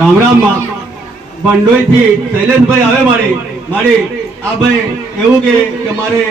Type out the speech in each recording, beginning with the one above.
રામ રામ માં ભંડોઈ થી શૈલેષભાઈ આવે મારી આ ભાઈ એવું કે મારે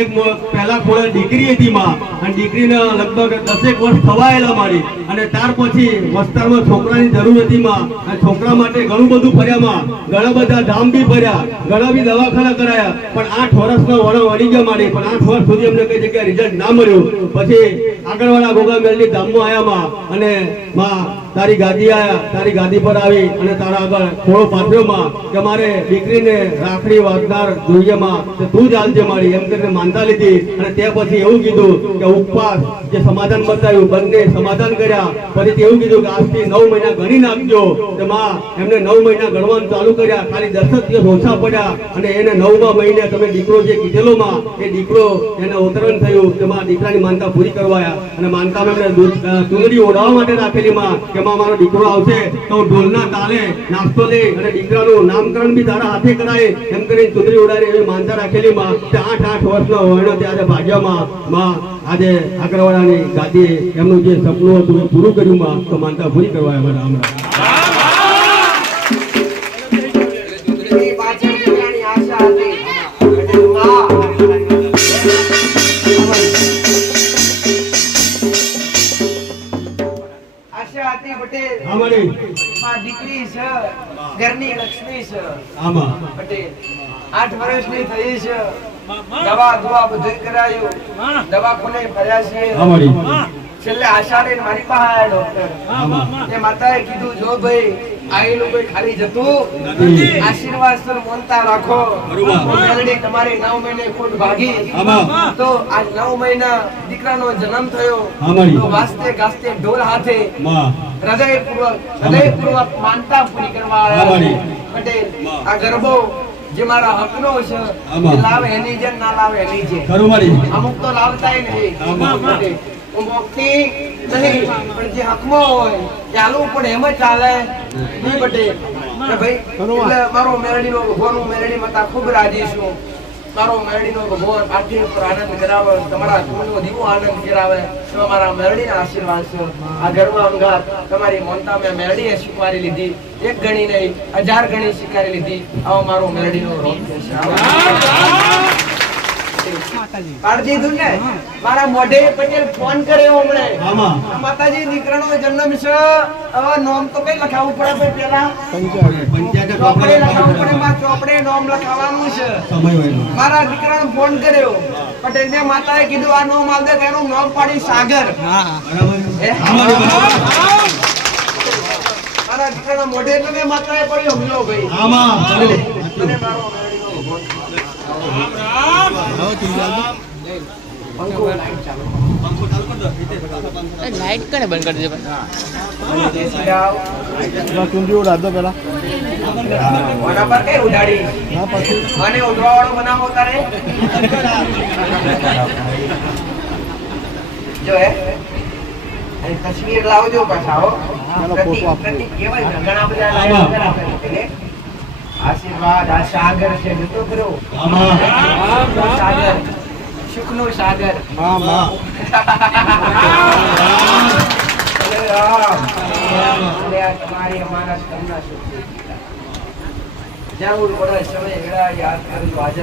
એક પહેલા ખોળે દીકરી હતી માં અને દીકરીને લગભગ 10 વર્ષ થવાયેલા મારી અને ત્યાર પછી વસ્તારમાં છોકરાની જરૂર હતી માં અને છોકરા માટે ઘણું બધું ફર્યા માં ઘણા બધા ધામ બી ફર્યા ઘણા બી દવાખાના કરાયા પણ 8 વર્ષનો વણો વળી ગયા મારી પણ 8 વર્ષ સુધી અમને કઈ જગ્યાએ રિઝલ્ટ ના મળ્યું પછી આગળવાળા ગોગા મેલડી ધામમાં આવ્યા માં અને માં તારી ગાદી આયા તારી ગાદી પર આવી અને તારા આગળ ખોળો પાથર્યો માં કે મારે દીકરીને રાખડી વાગનાર જોઈએ માં તો તું જ આલજે મારી એમ કરીને માનતા લીધી અને તે પછી એવું કીધું કે ઉપવાસ જે સમાધાન બતાવ્યું બંને સમાધાન કર્યા પછી એવું કીધું કે આજથી 9 મહિના ગણી નાખજો તો માં એમને 9 મહિના ગણવાનું ચાલુ કર્યા ખાલી 10 દિવસ ઓછા પડ્યા અને એને 9મા મહિને તમે દીકરો જે કીધેલો માં એ દીકરો એને અવતરણ થયું કે માં દીકરાની માનતા પૂરી કરવાયા અને માનતામાં એમને ચૂંદડી ઓઢાવવા માટે રાખેલી માં કે માં મારો દીકરો આવશે તો ઢોલના તાલે નાસ્તો લે અને દીકરાનું નામકરણ બી તારા હાથે કરાય એમ કરીને ચૂંદડી ઓઢાવી એવી માનતા રાખેલી માં 8 વર્ષનો વયનો ત્યારે ભાગ્યમાં માં આજે આગળવાળાની ગાદી એમનું જે સપનું હતું એ પૂરું કર્યું માં તો માનતા પૂરી કરવા રામ રામ દીકરી છે ઘરની લક્ષ્મી છે પટેલ 8 વર્ષની થઈ છે દવા બધું કરાયું દવા કોને ફર્યા છે છેલ્લે આષાઢે મારી પાસે આવ્યા ડોક્ટર એ માતાએ કીધું જો ભાઈ આયેલું કોઈ ખાલી જતું આશીર્વાદ સર મોનતા રાખો મેલડી તમારી 9 મહિને ખોટ ભાગી તો આ 9 મહિના દીકરાનો જન્મ થયો તો વાસ્તે ગાસ્તે ઢોલ હાથે હૃદયપૂર્વક માનતા પૂરી કરવા આવ્યા પટેલ આ ગરબો જે મારા હકનો છે એ લાવે એની જેમ ના લાવે એની જેમ અમુક તો લાવતાય નહીં મુક્તિ નહીં પણ જે હકમાં હોય ચાલવું પણ એમ જ ચાલે નહીં પટેલ કે ભાઈ એટલે મારો મેરડીનો ભગવાન મેરડી માતા ખૂબ રાજી છું મારો મેરડીનો ભગવાન આખી ઉપર આનંદ કરાવે તમારા કુળનો દીવો આનંદ કરાવે તો મારા મેરડીના આશીર્વાદ છે આ ગરબા અંગાત તમારી મોનતા મેં મેરડીએ સ્વીકારી લીધી એક ગણી નહીં 1000 ગણી સ્વીકારી લીધી આવો મારો મેરડીનો રોગ છે પાડજી તું ને મારા મોઢે પટેલ ફોન કર્યો હમણે માતાજી દીકરાનો જન્મ છે હવે નામ તો કઈ લખાવવું પડે પેલા ચોપડે લખાવવું પડે માં ચોપડે નામ લખાવવાનું છે મારા દીકરાનો ફોન કર્યો પટેલ ને માતાએ કીધું આ નામ આલ દે એનું નામ પાડી સાગર મારા દીકરાના મોઢે એટલે મેં માતાએ પડ્યો મિલો ભાઈ અને મારો लाइट करे बंद कर दीजिए ચુંડી ઉડાડ દો પેલા ઓના પર કઈ ઉડાડી ના પછી મને ઉડવાવાળો બનાવો તારે જો હે અને તસવીર લાવજો પાછા હો પ્રતિક કેવાય ને ઘણા બધા લાવ્યા કરે આશીર્વાદ આ સાગર છે જતો કરો સાગર સુખનો સાગર તમારી અમારા કરના સુખ જરૂર પડે સમય વેળા યાદ કરજો હાજર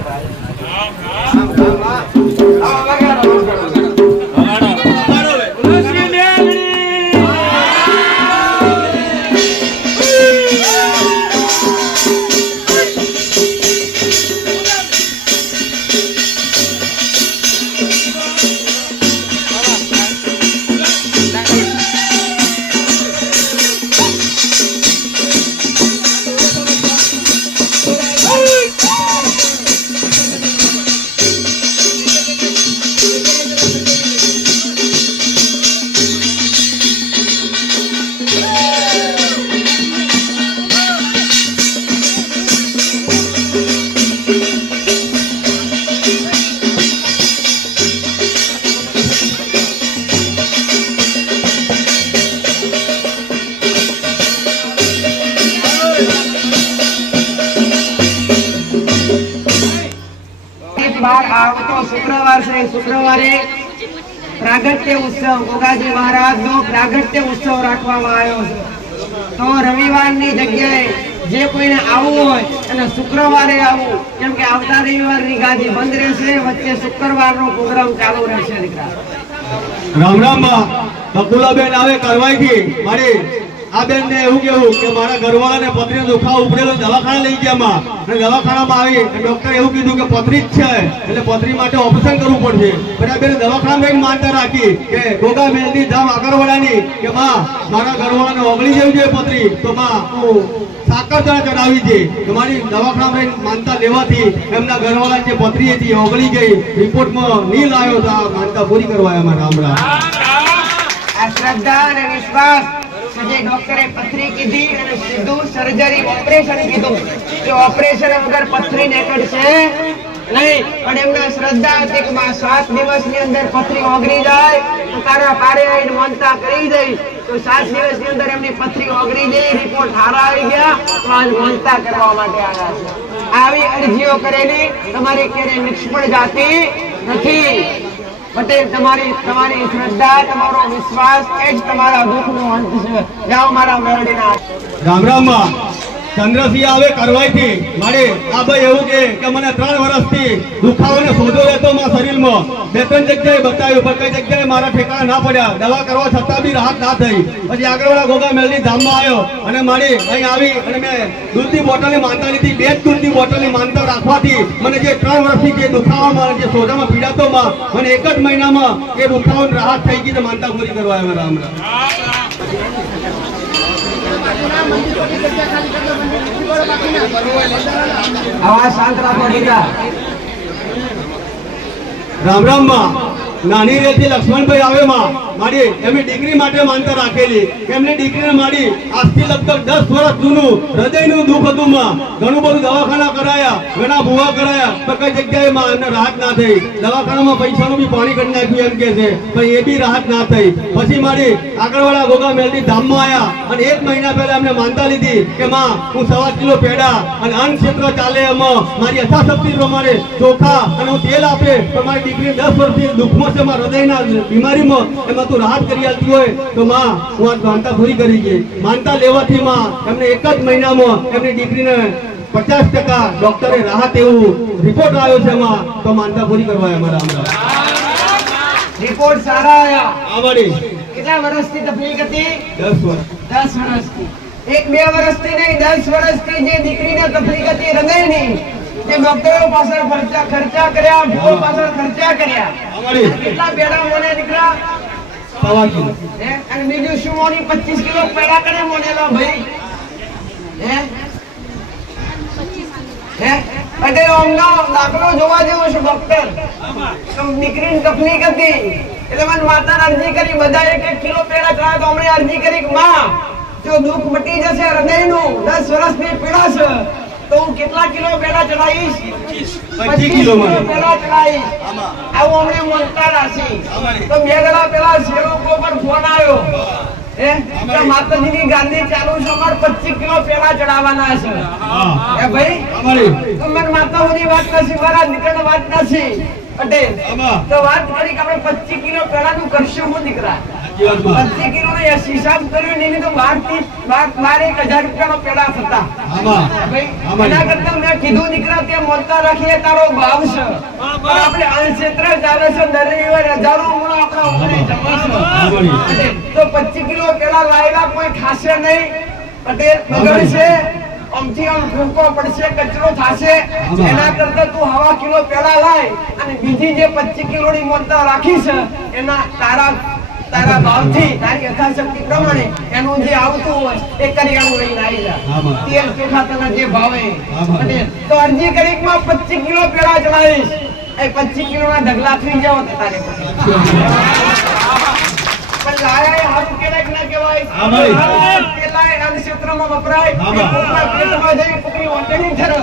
શુક્રવાર છે શુક્રવારે પ્રાગટ્ય ઉત્સવ ગોગાજી મહારાજનો પ્રાગટ્ય ઉત્સવ રાખવામાં આવ્યો છે તો રવિવારની જગ્યાએ જે કોઈને આવવું હોય અને શુક્રવારે આવવું, કેમ કે આવતા રવિવારની ગાદી બંધ રહેશે, વચ્ચે શુક્રવારનો પ્રોગ્રામ ચાલુ રહેશે દીકરા. રામ રામ બા. બકુલાબેન આવે કરવાઈથી મારી આ બેન ને એવું કેવું કે મારા ઘરવાળાને પથરીનો દુખાવો ઉપડેલો, દવાખાને લઈ ગયા માં, અને દવાખાનામાં આવી ડોક્ટરે એવું કીધું કે પથરી જ છે, એટલે પથરી માટે ઓપરેશન કરવું પડશે. પછી આ બેન દવાખાનામાં જઈને માનતા રાખી કે ગોગા મેલની ધામ આગળવાડાની કે માં મારા ઘરવાળાને ઓગળી જવી જોઈએ પથરી, તો માં હું સાકર ચડાવી છે. તમારી દવાખાનામાં જઈને માનતા લેવાથી એમના ઘરવાળા જે પથરી હતી ઓગળી ગઈ, રિપોર્ટમાં નહીં લાવ્યો તો આ માનતા પૂરી કરવા અમારા રામ રામ. આ શ્રદ્ધા અને વિશ્વાસ જે ડોક્ટરે પથરી કીધી અને સીધું સર્જરી ઓપરેશન કીધું કે ઓપરેશન વગર પથરી નીકળશે નહીં. પણ એમના શ્રદ્ધા હતી કે 7 દિવસની અંદર પથરી ઓગળી જાય તો તારા પારે આવીને માનતા કરી દઈ, તો 7 દિવસની અંદર એમની પથરી ઓગળી ગઈ, રિપોર્ટ સારા આવી ગયા, તો આજ માનતા કરવા માટે આવ્યા છે. આવી અરજીઓ કરેલી તમારી ક્યારે નિષ્ફળ જાતી નથી. પટેલ તમારી શ્રદ્ધા, તમારો વિશ્વાસ એ જ તમારા દુઃખનો અંત છે. જાઓ મારા મેરડીના. રામ રામ માં. ચંદ્રસિંહ આવે કરવાઈથી મારે આ ભાઈ એવું કે મને 3 વર્ષથી દુખાવો ને સોજો રહેતો મારા શરીરમાં, 2-3 જગ્યાએ બતાવ્યું પણ કઈ જગ્યાએ મારા ઠેકાણા ના પડ્યા, દવા કરવા છતાં બી રાહત ના થઈ. પછી આગળવાળા ગોગા મેલની ધામમાં આવ્યો અને મારી અહીં આવી અને મેં દૂધની બોટલની માનતા લીધી. 2 દૂધની બોટલની માનતા રાખવાથી મને જે 3 વર્ષથી જે દુખાવામાં જે સોજામાં પીડાતો માં મને 1 જ મહિનામાં એ દુખાવાની રાહત થઈ ગઈ, તો માનતા પૂરી કરવા આવ્યો. રામ રામ. આવાજ શાંત રાખો દીકરા. રામ રામ માં. નાની રેતી લક્ષ્મણભાઈ આવે માં મારી એમની દીકરી માટે માનતા રાખેલી કે એમની દીકરીને મારી આજથી લગભગ 10 વર્ષ જૂનું હૃદયનું દુઃખ હતું માં. ઘણું બધું દવાખાના કરાયા, ઘણા ભૂવા કરાયા, પણ કઈ જગ્યાએ માં એમને રાહત ના થઈ. દવાખાનામાં પૈસાનું બી પાણી કરી નાખ્યું એમ કે છે, પણ એ બી રાહત ના થઈ. પછી મારી આગળવાળા ગોગા મેલની ધામમાં આવ્યા અને 1 મહિના પહેલા એમને માનતા લીધી કે માં હું 1.25 કિલો પેડા અને અન્ન ક્ષેત્ર ચાલે એમાં મારી યથાશક્તિ પ્રમાણે ચોખા અને હું તેલ આપે તો મારી દીકરી 10 વર્ષથી દુઃખમાં છે, હૃદયના બીમારીમાં એમાં તું રાહત કરી આપતી હોય તો માં હું આ માનતા પૂરી કરી છે. માનતા લેવાથી માં એમને 1 જ મહિનામાં એમની દીકરીને 50% ડોક્ટરે રાહત એવું રિપોર્ટ આવ્યો છે માં, તો માનતા પૂરી કરવા અમારા રિપોર્ટ સારા આયા. અમારી કેટલા વર્ષથી તકલીફ હતી? 10 વર્ષ. 10 વર્ષથી. 1-2 વર્ષથી નહીં, 10 વર્ષથી જે દીકરીને તકલીફ હતી હૃદયની, જે ડોક્ટરો પાછળ ખર્ચા કર્યા, ભૂલ પાછળ ખર્ચા કર્યા, કેટલા પેડા મોને દીકરા? 1.25 કિલો. અને બીજું શું મોની 25 કિલો પેડા કરે મોનેલો ભાઈ? એટલે અમનો દાખલો જોવા જેવો છે ડોક્ટર. દીકરીની તકલીફ હતી એટલે મને માતાને અરજી કરી, બધા 1-1 કિલો પેડા ચડાવે, તો અમને અરજી કરી કે માં જો દુઃખ મટી જશે હૃદયનું, 10 વર્ષની પીડા છે, તો હું કેટલા કિલો પેડા ચડાવીશ? 25 કિલો પેડા ચડાવીશ. આવું અમને માનતા રાખી. તો 2 દાડા પહેલા સેવકો પર ફોન આવ્યો માતાજીની ગાંધી ચાલુ છે, અમારે 25 કિલો પેડા ચડાવવાના છે. ભાઈ મને માતા બધી વાત નથી, મારા દીકરાને વાત નથી પટેલ, તો વાત કરી કે આપણે 25 કિલો પેડાનું કરશું હું દીકરા. 25 કિલો નો હિસાબ કર્યો નહીં તો 12,000 રૂપિયાનો પેડા થતા. એના કરતા મેં કીધું દીકરા તે મોનતા રાખીએ તારો ભાવ છે, પણ આપણે અનક્ષેત્ર ચાલે છે, દર રવિવારે હજારો મૂળ આપણા ઉમરે જમાશે. તો 25 કિલો પેડા લાવેલા કોઈ ખાશે નહીં પટેલ, બગડશે, આમથી આમ ફૂંકો પડશે, કચરો થશે. એના કરતા તું 1.5 કિલો પેડા લાય અને બીજી જે 25 કિલોની મોનતા રાખી છે એના તારા ભાવથી, તારી યથાશક્તિ પ્રમાણે એનું જે આવતું હોય એ કરિયાણું લઈને આવી જા. તેલ ચોખા તને જે ભાવે. તો અરજી કરી 25 કિલો પેડા ચડાવીશ, એ 25 કિલોના ઢગલા થઈ જાવ તો તારે પણ લાયા એ હારું કેવાય કે ના કેવાય? પેલા એના ક્ષેત્રમાં વપરાય, પોતાના પેટમાં જઈ પોતાની ઓટણી ઠરે.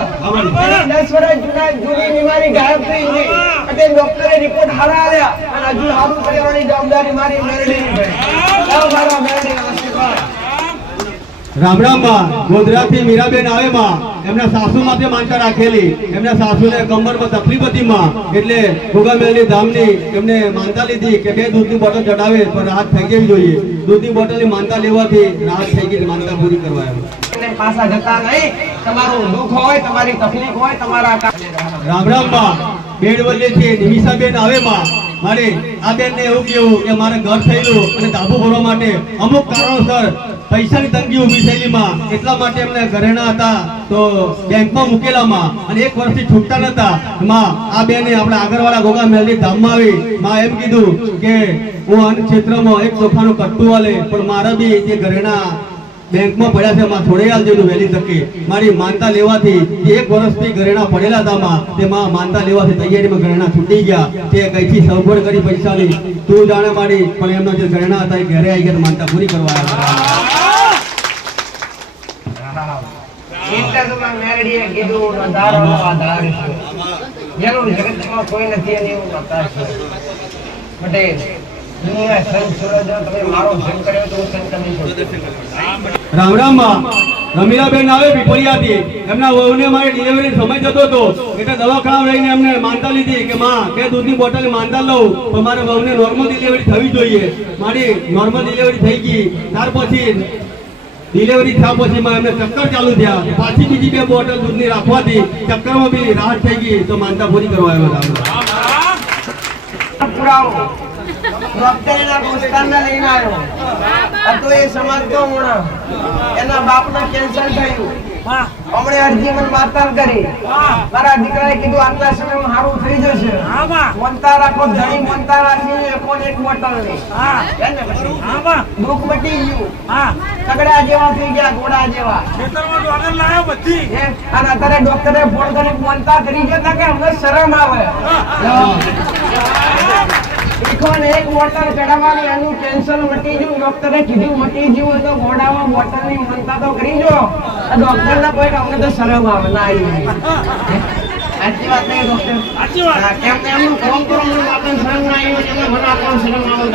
10 વર્ષ જૂની બીમારી ગાયબ થઈ ગઈ એટલે ડોક્ટરે રિપોર્ટ હારા આલ્યા અને હજુ હારું કરવાની જવાબદારી મારી મેળવી ભાઈ. મારા મેળવી આશીર્વાદ. રામ રામ માં. ગોધરાથી મીરાબેન આવે માં, એમના સાસુ માટે માનતા રાખેલી. એમના સાસુને કમરમાં તકલીફ હતી માં, એટલે ગોગામેલની ધામની એમને માનતા લીધી કે 2 દૂધની બોટલ ચડાવે તો રાહત થઈ જવી જોઈએ. દૂધની બોટલની માનતા લેવાથી રાહત થઈ ગઈ, માનતા પૂરી કરવા આવ્યો. તમે પાછા જતા નહીં. તમારું દુઃખ હોય, તમારી તકલીફ હોય, તમારા રામ રામ માં બેડવલ્લેથી નિમિષાબેન આવે માં મારે આ બેનને એવું કેવું કે મારે ઘર થયેલું અને ધાબુ ભરવા માટે અમુક કારણોસર પૈસાની તંગી ઊભી થયેલી માં એટલા માટે એમને ઘરેણા હતા તો બેંકમાં મૂકેલા માં અને 1 વર્ષથી છૂટતા નતા માં આ બેને આપણે આગળવાળા ગોગા મેલની ધામમાં આવી માં એમ કીધું કે હું અન્ન ક્ષેત્રમાં એક ચોખાનું કટ્ટું વાલે પણ મારા બી જે ઘરેણા બેંકમાં પડ્યા છે માં થોડે હાલ જેનું વહેલી તકે મારી માનતા લેવાથી 1 વર્ષથી ઘરેણા પડેલા હતા માં તે માં માનતા લેવાથી તૈયારીમાં ઘરેણા છૂટી ગયા તે કઈથી સગવડ કરી પૈસાની તું જાણે મારી પણ એમનો જે ઘરેણા હતા એ ઘરે આવી ગયા માનતા પૂરી કરવા આવ્યા. ચિંતામાં મેરડીએ કીધું નધારનો આધાર છે. જેનું જગતમાં કોઈ નથી અને એવું માતા છે. પટેલ દુનિયા સંત સૂરજ તમે મારો સંગ કર્યો તો હું સંત કરી શકું. રામ રામ માં રમીલાબેન આવે પીપળિયાથી એમના વહુને મારી ડિલિવરી સમય જતો હતો એટલે દવાખાના રહીને એમને માનતા લીધી કે માં કે દૂધની બોટલ માનતા લઉં પણ મારે વહુને નોર્મલ ડિલિવરી થવી જોઈએ. મારી નોર્મલ ડિલિવરી થઈ ગઈ. ત્યાર પછી ડિલિવરી થયા પછી એમને ચક્કર ચાલુ થયા પાછી બીજી 2 બોટલ દૂધની રાખવાથી ચક્કરમાં બી રાહત થઈ ગઈ તો માનતા પૂરી કરવા આવ્યો. પુરાવો ડોક્ટરના દોસ્તારને લઈને આવ્યો હતો એ સમજતો મોણા એના બાપના કેન્સર થયું. હમણે અરજી મને માતાલ કરી મારા દીકરાએ કીધું આટલા સમયમાં સારું થઈ જશે. મનતા રાખો ધણી મનતા રાખી કોણ એક બોટલ નહીં દુઃખ મટી ગયું. તગડા જેવા થઈ ગયા ઘોડા જેવા અને અત્યારે ડોક્ટરે ફોન કરી મનતા કરી ગયા કે અમને શરમ આવે. એક બોટલ ચડાવવાની એનું ટેન્શન મટી ગયું. ડોક્ટરે કીધું મટી ગયું તો ઘોડામાં બોટલની મનતા તો કરી જો. ડોક્ટર ના કોઈ અમને તો શરમ આવે ના આવી. સાચી વાત નહીં ડોક્ટર? કેમ કે એમનું કામ કરો મને આપણને શરમ ના આવી એટલે મને આપણને શરમ આવે.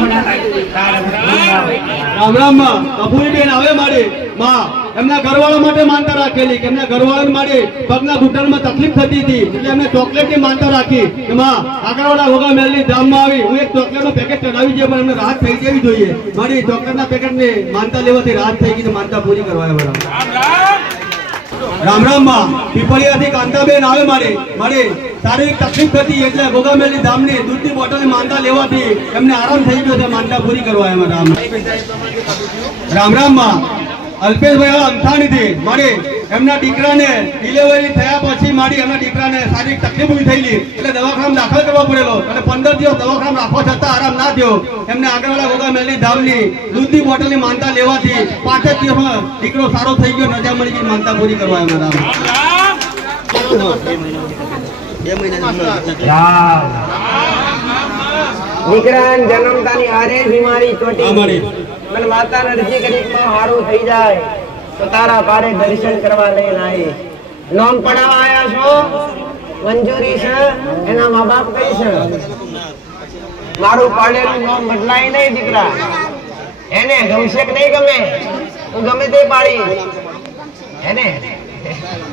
રામ રામ માં કપૂરીબેન આવે મારી માં એમના ઘરવાળા માટે માનતા રાખેલી કે એમના ઘરવાળાને મારી પગના ઘૂંટણમાં તકલીફ થતી હતી એટલે એમને ચોકલેટની માનતા રાખી કે માં આગળવાળા ગોગા મેલની ધામમાં આવી હું એક ચોકલેટનું પેકેટ ચડાવી છે પણ એમને રાહત થઈ જવી જોઈએ. મારી ચોકલેટના પેકેટની માનતા લેવાથી રાહત થઈ ગઈ માનતા પૂરી કરવા આવ્યા. રામ રામ માં પીપળિયાથી કાંતાબેન આવે મારી શારીરિક તકલીફ હતી એટલે ગોગા મેલની ધામની દૂધની બોટલની માનતા લેવાથી એમને આરામ થઈ ગયો છે માનતા પૂરી કરવા આવ્યા. રામ રામ માં અલ્પેશભાઈ અંથાણીથી મારી એમના દીકરાને ડિલિવરી થયા પછી મારી એમના દીકરાને શારીરિક તકલીફ ઊભી થયેલી એટલે દવાખાનામાં દાખલ કરવા પડેલો અને 15 દિવસ દવાખાનામાં રાખવા છતાં આરામ ના થયો. એમને આગળવાળા ગોગા મેલની ધામની દૂધની બોટલની માનતા લેવાથી 5 જ દિવસમાં દીકરો સારો થઈ ગયો નજા મળી ગઈ માનતા પૂરી કરવા દીકરા જન્મતાની હારે બીમારી ચોટી મને માતાને અરજી કરી કે હારું થઈ જાય તો તારા પારે દર્શન કરવા લઈને આવી. નામ પડાવવા આવ્યા છો મંજૂરી છે એના મા બાપ કઈ છે? મારું પાડેલું નામ બદલાય નહીં દીકરા. એને ગમશે કે નહીં ગમે હું ગમે તે પાડી એને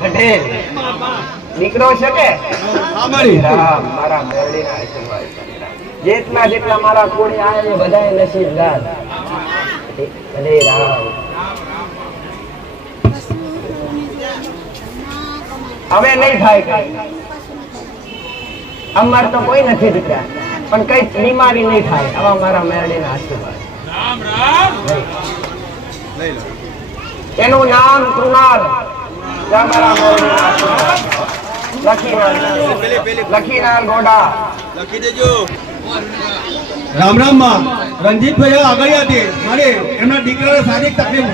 પટેલ દીકરો છે કે મારા મેરડીના આશીર્વાદ જેટલા મારા કોડી આવે બધાય નસીબદાર. હરે રામ. હવે નહીં થાય કઈ અમાર તો કોઈ નથી દીકરા પણ કઈ બીમારી નહીં થાય આવા મારા મેરડીના આશીર્વાદ. એનું નામ કૃણાલ. લખીનાલ ગોડા લખી દેજો. રામ રામ માં રણજીતભાઈ આગળ હતી મારે એમના દીકરાને શારીરિક તકલીફ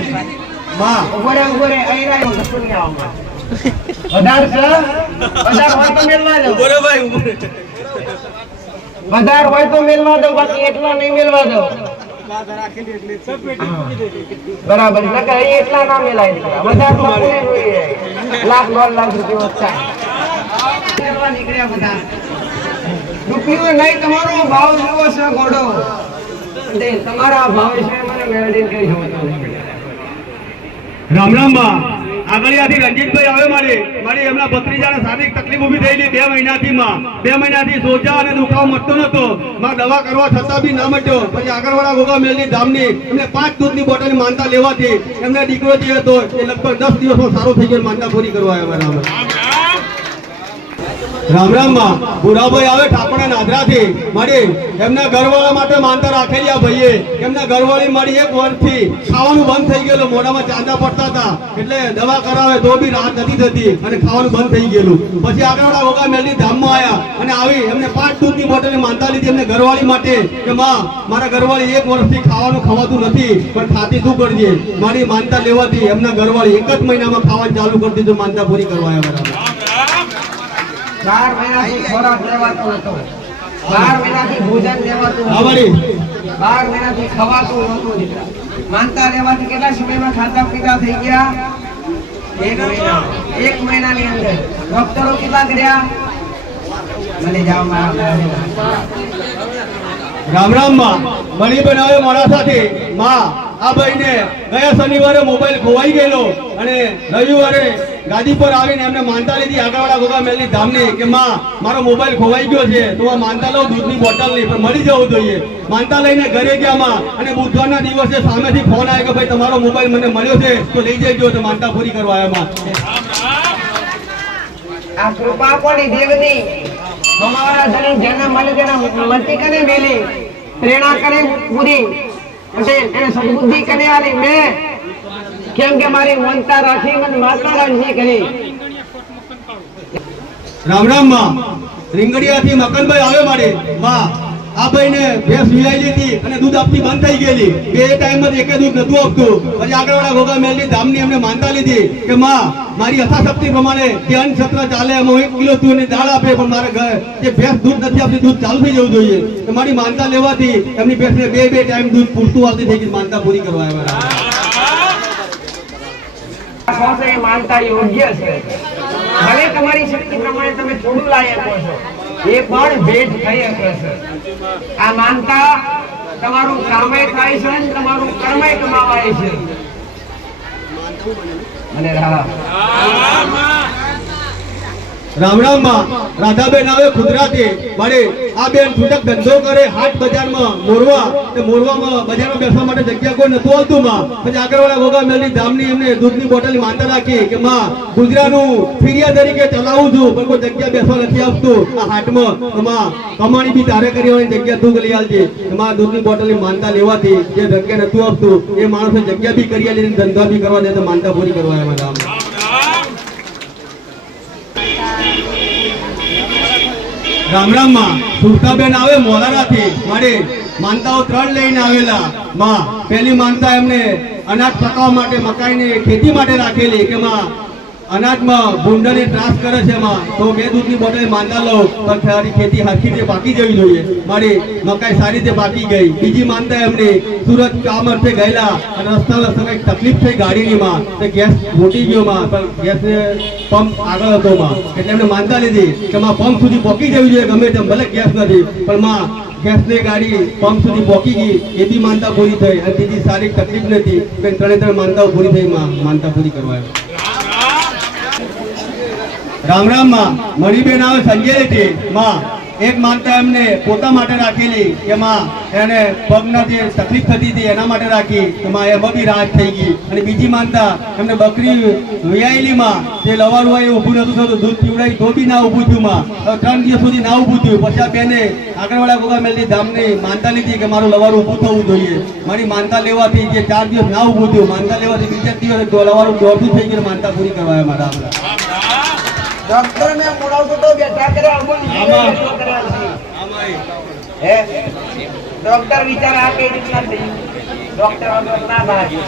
માં ઉભરે અહીંયા કશું નહીં આવવા વધાર છે વધાર હોય તો મેલવા દો. ઉભરે ભાઈ ઉભરે વધાર હોય તો મેલવા દો બાકી એટલા નહીં મેલવા દો. બરાબર એટલે કે એટલા ના મેલાય દીકરા વધાર તો લાખ 1.5 લાખ રૂપિયા વધતા નીકળ્યા બધા રૂપિયો નહીં. તમારો ભાવ જેવો છે ઘોડો તમારા ભાવ છે મને મેળવીને કઈ જોતો નહીં. રામ રામ માં આગળિયાથી રંજીતભાઈ આવે મારી એમના ભત્રીજાને શારીરિક તકલીફ ઊભી થયેલી 2 મહિનાથી માં 2 મહિનાથી સોજા અને દુખાવો મટતો નતો માં દવા કરવા છતાં બી ના મટ્યો પછી આગળવાળા ગોગા મેલની ધામની એમને 5 દૂધની બોટલની માનતા લેવાથી એમને દીકરો જે હતો એ લગભગ 10 દિવસમાં સારો થઈ ગયો માનતા પૂરી કરવા આવ્યા રામ રામ માં ભુરાભાઈ આવે ઠાકોરના નાદરાથી મારી એમના ઘરવાળા માટે માનતા રાખેલી આ ભાઈએ એમના ઘરવાળી મારી 1 વર્ષથી ખાવાનું બંધ થઈ ગયેલું મોઢામાં ચાંદા પડતા હતા એટલે દવા કરાવે તો બી રાહત નથી થતી અને ખાવાનું બંધ થઈ ગયેલું પછી આગળવાળા ગોગા મેલની ધામમાં આવ્યા અને આવી એમને 5 દૂધની બોટલની માનતા લીધી એમને ઘરવાળી માટે કે માં મારા ઘરવાળી 1 વર્ષથી ખાવાનું ખવાતું નથી પણ ખાતી શું કરજે મારી માનતા લેવાથી એમના ઘરવાળી 1 જ મહિનામાં ખાવાનું ચાલુ કરી દીધું માનતા પૂરી કરવા આવ્યા 4 મહિનાથી ખોરાક લેવાતો હતો 12 મહિનાથી ભોજન લેવાતું હા હતું મારી 12 મહિનાથી ખવાતું નહોતું દીકરા માનતા લેવાથી કેટલા સમયમાં ખાતા પીતા થઈ ગયા 1 મહિનાની અંદર ડોક્ટરો કેટલા કર્યા મને જાઓ રામ રામ માં મણિબેન આવે મારા સાથે માં આ ભાઈને ગયા શનિવારે મોબાઈલ ખોવાઈ ગયેલો અને રવિવારે ગાદી પર આવીને એમને માનતા લીધી આગળવાળા ગોગા મેલની ધામની કે માં મારો મોબાઈલ ખોવાઈ ગયો છે તો આ માનતા લઉં દૂધની બોટલની પણ મળી જવું જોઈએ માનતા લઈને ઘરે ગયા માં અને બુધવારના દિવસે સામેથી ફોન આવ્યો કે ભાઈ તમારો મોબાઈલ મને મળ્યો છે તો લઈ જજો તો માનતા પૂરી કરવા આવ્યા માં આ કૃપા કોની દેવની હમારા ધણી જેને મળે તેના મતિ કને મેલી પ્રેરણા કરે પૂરી પટેલ એને સદબુદ્ધિ કને આલી મેં કેમ કે મારી મનતા રાખી મને માતા રાખી કરી રામ રામ માં રીંગડિયાથી મકનભાઈ આવે મારે માં આ ભાઈને ભેંસ વિયાઈ લીધી અને દૂધ આપતી બંધ થઈ ગયેલી બે ટાઈમમાં એકે દૂધ નતું આપતું પછી આગળવાળા ગોગા મેલની ધામની એમને માનતા લીધી કે માં મારી યથાશક્તિ પ્રમાણે જે અન્ન સત્ર ચાલે એમાં 1 કિલો તું એને દાળ આપે પણ મારે ઘર જે ભેંસ દૂધ નથી આપતી દૂધ ચાલુ થઈ જવું જોઈએ તો મારી માનતા લેવાથી એમની ભેંસને બે ટાઈમ દૂધ પૂરતું આવતી થઈ ગઈ માનતા પૂરી કરવા આવ્યા માનતા યોગ્ય છે ભલે તમારી શક્તિ પ્રમાણે તમે થોડું લાયક હો છો એ પણ ભેટ થઈ શકે છે આ માનતા તમારું કામે થાય છે અને તમારું કર્મે કમાવાય છે અને રામ રામ માં રાધાબેન આવે ખુદરાથી મારે આ બેન છૂટક ધંધો કરે હાટ બજારમાં મોરવામાં બજારમાં બેસવા માટે જગ્યા કોઈ નતું આવતું માં પછી આગળવાળા ગોગા મેલની ધામની એમને દૂધની બોટલની માનતા રાખી કે માં ગુજરાતનું ફેરિયા તરીકે ચલાવું છું પણ કોઈ જગ્યા બેસવા નથી આપતું આ હાટમાં તો માં કમાણી બી તારે કરી હોય જગ્યા તું લઈ આલજે એમાં દૂધની બોટલની માનતા લેવાથી જે જગ્યા નતું આપતું એ માણસે જગ્યા બી કરી આલી ધંધા બી કરવા દે તો માનતા પૂરી કરવા આવ્યા રામ રામ રામ માં સુરતાબેન આવે મોલારાથી મારે માનતાઓ 3 લઈને આવેલા માં પહેલી માનતા એમને અનાજ પકાવવા માટે મકાઈની ખેતી માટે રાખેલી કે માં અનાજમાં ભૂંડની ત્રાસ કરે છે માં તો 2 દૂધની બોટલ માનતા લો પણ સારી ખેતી હરખી રીતે પાકી જવી જોઈએ મારી મકાઈ સારી રીતે પાકી ગઈ બીજી માનતા એમને સુરત કામ અર્થે ગયેલા અને રસ્તામાં સમય તકલીફ થઈ ગાડીની માં તો ગેસ ફૂટી ગયો માં પણ ગેસને પંપ આગળ હતો માં એટલે એમને માનતા લીધી કે માં પંપ સુધી પહોંચી જવી જોઈએ ગમે તેમ ભલે ગેસ નથી પણ માં ગેસની ગાડી પંપ સુધી પહોંચી ગઈ એ બી માનતા પૂરી થઈ અને બીજી સારી તકલીફ નથી કે 3 માનતાઓ પૂરી થઈ માં માનતા પૂરી કરવા રામ રામ માં મણિબેન આવે સંજય માં એક માનતા એમને પોતા માટે રાખેલી કે માં એને પગના જે તકલીફ થતી હતી એના માટે રાખી તો માં એમાં બી રાહત થઈ ગઈ અને બીજી માનતા એમને બકરી વિયાયેલી માં જે લવારું હોય ઊભું નતું થતું દૂધ પીવડાવી તો બી ના ઊભું થયું માં 3 દિવસ સુધી ના ઊભું થયું પછી આ બેને આગળવાળા ગોગા મેલની ધામની માનતા લીધી કે મારું લવારું ઊભું થવું જોઈએ મારી માનતા લેવાથી જે 4 દિવસ ના ઊભું થયું માનતા લેવાથી બીજા દિવસ લવારું દોડતું થઈ ગયું માનતા પૂરી કરવા મારા ડોક્ટર ને બોલાવતો તો બેઠા કરે અમુક હે ડોક્ટર વિચાર આ કઈ રીતના થઈ ડોક્ટર ના ભાઈ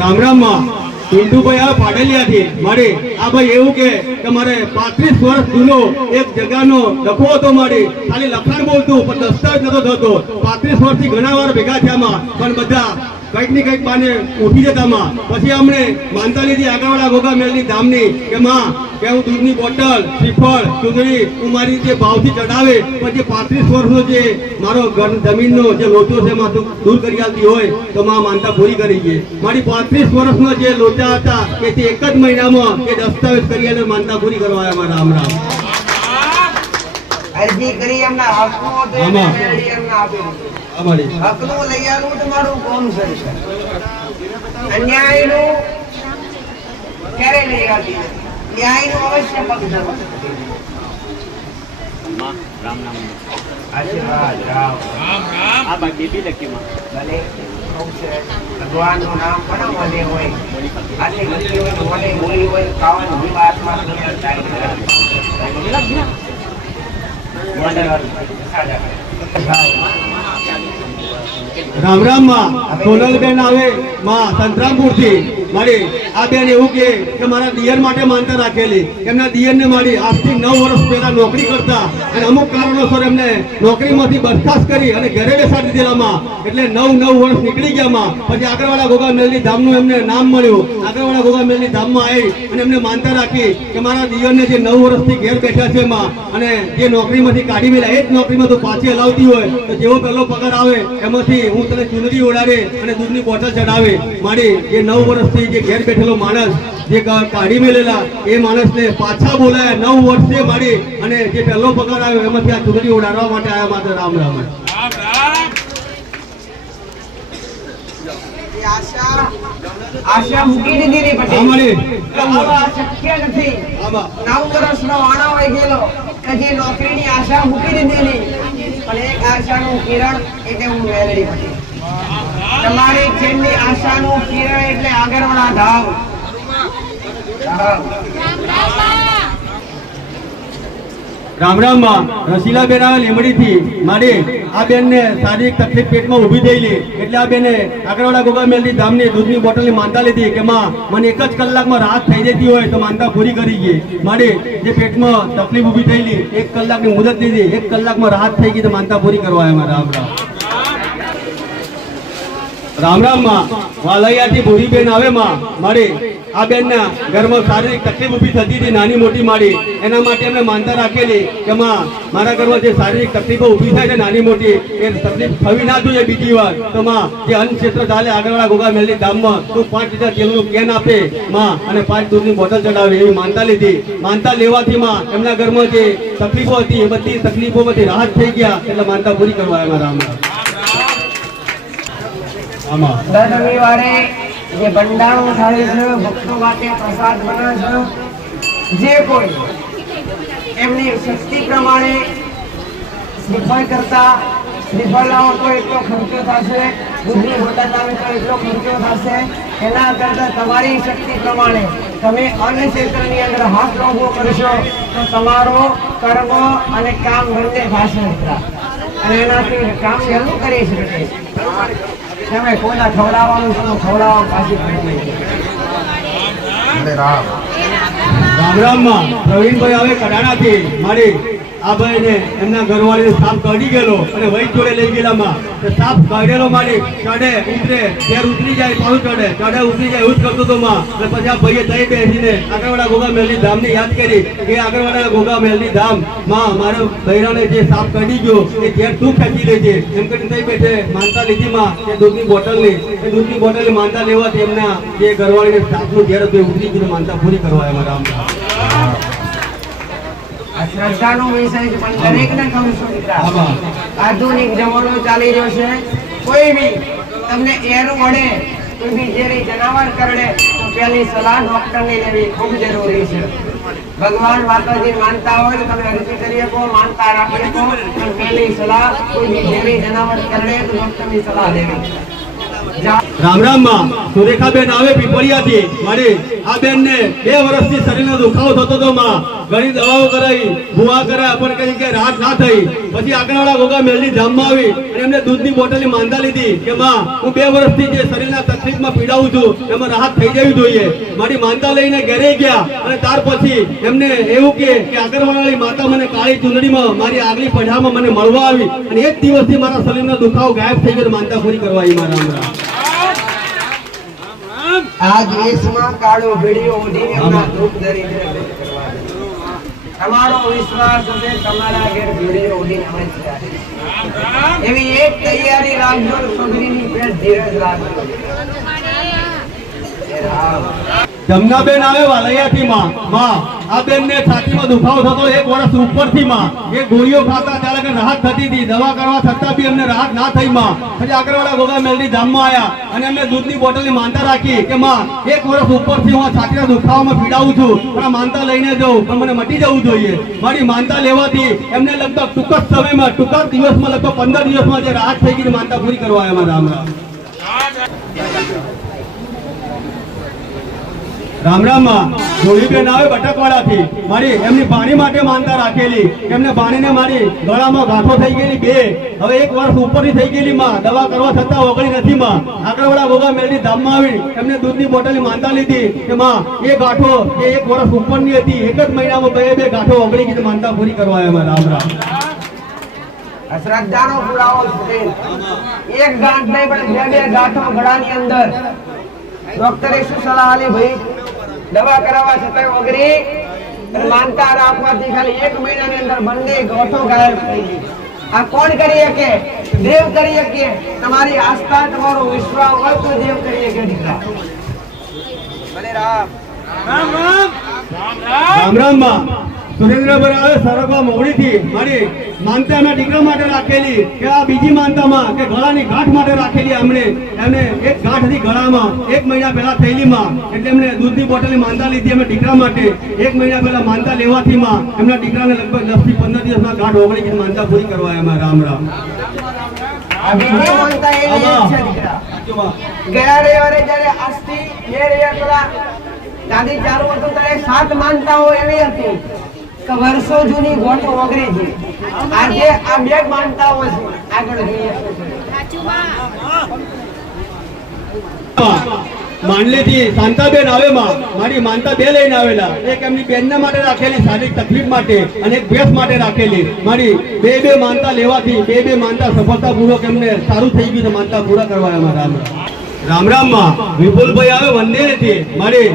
રામ રામ માં પિન્ટુભાઈ આ પાડલિયાથી મારે આ ભાઈ એવું કે મારે 35 વર્ષ જૂનો એક જગ્યાનો લખવો હતો મારે ખાલી લખાણ બોલતું પણ દસ્તાવેજ નતો થતો 35 વર્ષથી ઘણા વાર ભેગા થયા પણ બધા કંઈક ને કંઈક બાને ઉઠી જતા માં. પછી અમને માનતા લીધી આગળવાળા ગોગા મેલની ધામની કે માં કે હું દૂધની બોટલ, શ્રીફળ, ચૂંદડી હું મારી જે ભાવથી ચડાવે પણ જે 35 વર્ષનો જે મારો જમીનનો જે લોચો છે એમાં દૂર કરી આવતી હોય તો માં માનતા પૂરી કરી છે. મારી 35 વર્ષનો જે લોચા હતા એથી એક જ મહિનામાં એ દસ્તાવેજ કરી અને માનતા પૂરી કરવા આવ્યા મારા રામ રામ. અરજી કરી એમના હકનો તો એમને મેળવી એમને આપી. અમારી હકનું લઈ આવવું તમારું કોમ છે. અન્યાયનું ક્યારે લઈ આવતી ન્યાયનું અવશ્ય પગલું. રામ નામ આશીર્વાદ રામ આ બાકી બી લખી માં ભલે ખૂબ છે. ભગવાનનું નામ પણ મને હોય આટલી બધી હોય મને બોલી હોય કાવન જીવાત્મા રામ રામ માં. સોનલબેન આવે માં સંતરામપુર થી. મારી આ બેન એવું કે મારા દિયર માટે માનતા રાખેલી. એમના દિયરને મારી આજથી 9 વર્ષ પહેલા નોકરી કરતા અને અમુક કારણોસર એમને નોકરીમાંથી બરખાસ્ત કરી અને ઘરે બેસાડી દીધેલામાં. એટલે 9 વર્ષ નીકળી ગયા માં. પછી આગળવાળા ગોગા મેલની ધામનું એમને નામ મળ્યું. આગળવાળા ગોગા મેલની ધામમાં આવી અને એમને માનતા રાખી કે મારા દિયરને જે 9 વર્ષથી ઘેર બેઠા છે માં અને જે નોકરીમાંથી કાઢી મેલા એ જ નોકરીમાં તો પાછી હલાવતી હોય તો જેવો પહેલો પગાર આવે એમાંથી હું તને ચૂંદડી ઓડાડે અને દૂધની બોટલ ચડાવે. મારી જે 9 વર્ષથી જે ઘેર બેઠેલો માણસ જે કાઢી મેલેલા એ માણસને પાછા બોલાયા 9 વર્ષે મારી અને જે પહેલો પગાર આવ્યો એમાંથી આ ચૂંદડી ઓડાડવા માટે આવ્યા માત્ર રામ રામ. આશા મૂકી દીધી અમારી શક્ય નથી. 9 વર્ષનો વાણો હોય ગયેલો કે જે નોકરીની આશા મૂકી દીધેલી પણ એક આશાનું કિરણ એટલે હું મેળવી હતી. તમારી છેલ્લી આશાનું કિરણ એટલે આગળવાળા ધામ. રામ રામ માં. રસીલાબેન આવે લીમડીથી. મારી આ બેનને શારીરિક તકલીફ પેટમાં ઊભી થયેલી એટલે આ બેને આગળવાળા ગોગા મેલની ધામની દૂધની બોટલની માનતા લીધી કે માં મને 1 જ કલાકમાં રાહત થઈ જતી હોય તો માનતા પૂરી કરી ગઈ. મારી જે પેટમાં તકલીફ ઊભી થયેલી 1 કલાકની મુદત લીધી, 1 કલાકમાં રાહત થઈ ગઈ તો માનતા પૂરી કરવા આવ્યા રામ રામ. રામ રામ માં. વાલૈયાથી ભૂરીબેન આવે માં. મારી આ બેનના ઘરમાં શારીરિક તકલીફ ઊભી થતી હતી નાની મોટી મારી એના માટે એમને માનતા રાખેલી કે માં મારા ઘરમાં જે શારીરિક તકલીફો ઊભી થાય છે નાની મોટી એ તકલીફ થવી ના જોઈએ બીજી વાર તો માં જે અન્ન ક્ષેત્ર ચાલે આગળવાળા ગોગા મેલની ધામમાં તું 5 લીટર તેલનું કેન આપે માં અને 5 દૂધની બોટલ ચડાવે એવી માનતા લીધી. માનતા લેવાથી માં એમના ઘરમાં જે તકલીફો હતી એ બધી તકલીફોમાંથી રાહત થઈ ગયા એટલે માનતા પૂરી કરવા આવ્યા રામ રામ. આમાં દર રવિવારે જે ભંડારો થાય છે ભક્તો માટે પ્રસાદ બને છે. જે કોઈ એમની શક્તિ પ્રમાણે શ્રીફળ કરતા શ્રીફળ લાવો તો એટલો ખર્ચો થશે, દૂધની બોટલ લાવે તો એટલો ખર્ચો થશે. એના કરતા તમારી શક્તિ પ્રમાણે તમે અન્ન ક્ષેત્રની અંદર હાથ લાંબો કરશો તો તમારો કર્મ અને કામ બંને થશે અને એનાથી કામ સહેલું કરી શકે. તમે કોઈના ખવડાવવાનું છે ખવડાવવા પાછી પડી રામ રામ માં. પ્રવીણભાઈ આવે કડાણાથી. મારી આ ભાઈને એમના ઘરવાળીને સાપ કાઢી ગયેલો અને વૈદ જોડે લઈ ગયેલામાં તો સાપ કાઢેલો મારી ચડે ઉતરે ઘેર ઉતરી જાય પાછું ચડે ચડે ઉતરી જાય એવું જ કરતો હતો માં. અને પછી આ ભાઈએ દહીં બેસીને આગળવાળા ગોગા મેલની ધામની યાદ કરી કે આગળવાળા ગોગા મેલની ધામ માં મારા બૈરાને જે સાપ કાઢી ગયો એ ઘેર તું ખેંચી લેજે એમ કરીને દહીં બેઠે માનતા લીધી માં એ દૂધની બોટલની માનતા લેવાથી એમના જે ઘરવાળીને સાપનું ઘેર હતું એ ઉતરી ગયું માનતા પૂરી કરવા એમાં રામ રામ. શ્રદ્ધાનો વિષય છે પણ દરેકને કહું છું દીકરા આધુનિક જમાનો ચાલી રહ્યો છે. કોઈ બી તમને એરું વડે કોઈ બી ઝેરી જનાવર કરડે તો પહેલી સલાહ ડોક્ટરની લેવી ખૂબ જરૂરી છે. ભગવાન માતાજી માનતા હોય તો તમે અરજી કરી શકો, માનતા રાખી શકો પણ પહેલી સલાહ કોઈ બી ઝેરી જનાવર કરડે તો ડોક્ટરની સલાહ લેવી. રામ રામ માં. સુરેખાબેન આવે પીપળિયાથી. મારી આ બેનને 2 વર્ષથી શરીરનો દુખાવો થતો હતો માં. ઘણી દવાઓ કરાવી, ભૂવા કરાયા પણ કઈ કે રાહત ના થઈ. પછી આગળવાળા ગોગા મેલની ધામમાં આવી અને એમને દૂધની બોટલની માનતા લીધી કે માં હું 2 વર્ષથી જે શરીરના તકલીફમાં પીડાવું છું એમાં રાહત થઈ જવી જોઈએ. મારી માનતા લઈને ઘરે ગયા અને ત્યાર પછી એમને એવું કે આગળવાળી માતા મને કાળી ચૂંદડીમાં મારી આગલી પઢામાં મને મળવા આવી અને 1 દિવસથી મારા શરીરનો દુખાવો ગાયબ થઈ ગયો. માનતા પૂરી કરવા આવી મારા રામ રામ. આજ દેશમાં કાળો ભેડિયો ઉડીને એમના દુઃખ દરિદ્ર દૂર કરવા દે. તમારો વિશ્વાસ હશે તમારા ઘેર ભેડિયો ઉડીને આવે છે. એવી એક તૈયારી રાખજો, સગરીની પેટ ધીરજ રાખજો. હે રામ. જમનાબેન આવે વાલૈયાથી માં આ બેન ને છાતીમાં દુખાવો થતો 1 વર્ષ ઉપરથી માં એ ગોળીઓ ખાતા ત્યારે કે રાહત થતી હતી, દવા કરવા છતાં બી એમને રાહત ના થઈ માં. પછી આગળવાળા ગોગા મેલડી ધામમાં આયા અને એમને દૂધની બોટલની માનતા રાખી કે માં 1 વર્ષ ઉપરથી હું છાતીના દુખાવામાં પીડાવું છું, પણ આ માનતા લઈને જાઉં પણ મને મટી જવું જોઈએ. મારી માનતા લેવાથી એમને લગભગ ટૂંક જ સમયમાં ટૂંક જ દિવસમાં લગભગ 15 દિવસમાં જે રાહત થઈ ગઈ માનતા પૂરી કરવા આવ્યા. રામ રામ. રામ રામ માં જોડીબેન આવે બટકવાડાથી મારી એમની ભાણી માટે માનતા રાખેલી. એમને ભાણીને મારી ગળામાં ગાંઠો થઈ ગયેલી 2, હવે 1 વર્ષ ઉપરની થઈ ગયેલી માં, દવા કરવા છતાં ઓગળી નથી માં. આગળવાળા ગોગા મેલડી ધામમાં આવી એમને દૂધની બોટલની માનતા લીધી કે માં એ ગાંઠો એ 1 વર્ષ ઉપરની હતી, 1 જ મહિનામાં 2 ગાંઠો ઓગળી ગઈ, માનતા પૂરી કરવા આવ્યા. રામ રામ. શ્રદ્ધાનો પુરાવો છે. એક ગાંઠ નહીં પણ 2 ગાંઠો ગળાની અંદર. ડોક્ટરે શું સલાહ આલી ભાઈ? દવા કરાવવા છતાં ઓગળી અને માનતા રાખવાથી ખાલી 1 મહિનાની અંદર બંને ગાંઠો ગાયબ થઈ ગઈ. આ કોણ કરી શકે? દેવ કરી શકે. તમારી આસ્થા તમારો વિશ્વાસ હોય તો દેવ કરી શકે. દીકરા ભલે રામ. રામ રામ માં સુરેન્દ્રભાઈ આવે સરગવા મોવડીથી મારી માનતા એમના દીકરા માટે રાખેલી કે આ બીજી માનતામાં કે ગળાની ગાંઠ માટે રાખેલી. એમને એક ગાંઠ હતી ગળામાં 1 મહિના પહેલા થયેલી માં, એટલે એમને દૂધની બોટલની માનતા લીધી એમના દીકરા માટે. 1 મહિના પહેલા માનતા લેવાથી માં એમના દીકરાને લગભગ 10 થી 15 દિવસમાં ગાંઠ ઓગળી ગઈ, માનતા પૂરી કરવા એમાં. રામ રામ. આ બીજી માનતા એની જ છે દીકરા. ગયા રવિવારે જ્યારે આજથી 2 રવિવાર પહેલા દાદી ચાલુ હતું ત્યારે 7 માનતાઓ એવી હતી કે વર્ષો જૂની ગોઠો ઓગળી છે. આજે આ 2 માનતાઓ છે. આગળ જોઈએ માંડલીથી શાંતાબેન આવે માં મારી માનતા 2 લઈને આવેલા. એક એમની બેનના માટે રાખેલી શારીરિક તકલીફ માટે અને એક ભેંસ માટે રાખેલી. મારી 2 માનતા લેવાથી 2 માનતા સફળતાપૂર્વક એમને સારું થઈ ગયું, માનતા પૂરા કરવા આવ્યા. રામ રામ માં વિપુલભાઈ આવે વંદેથી મારી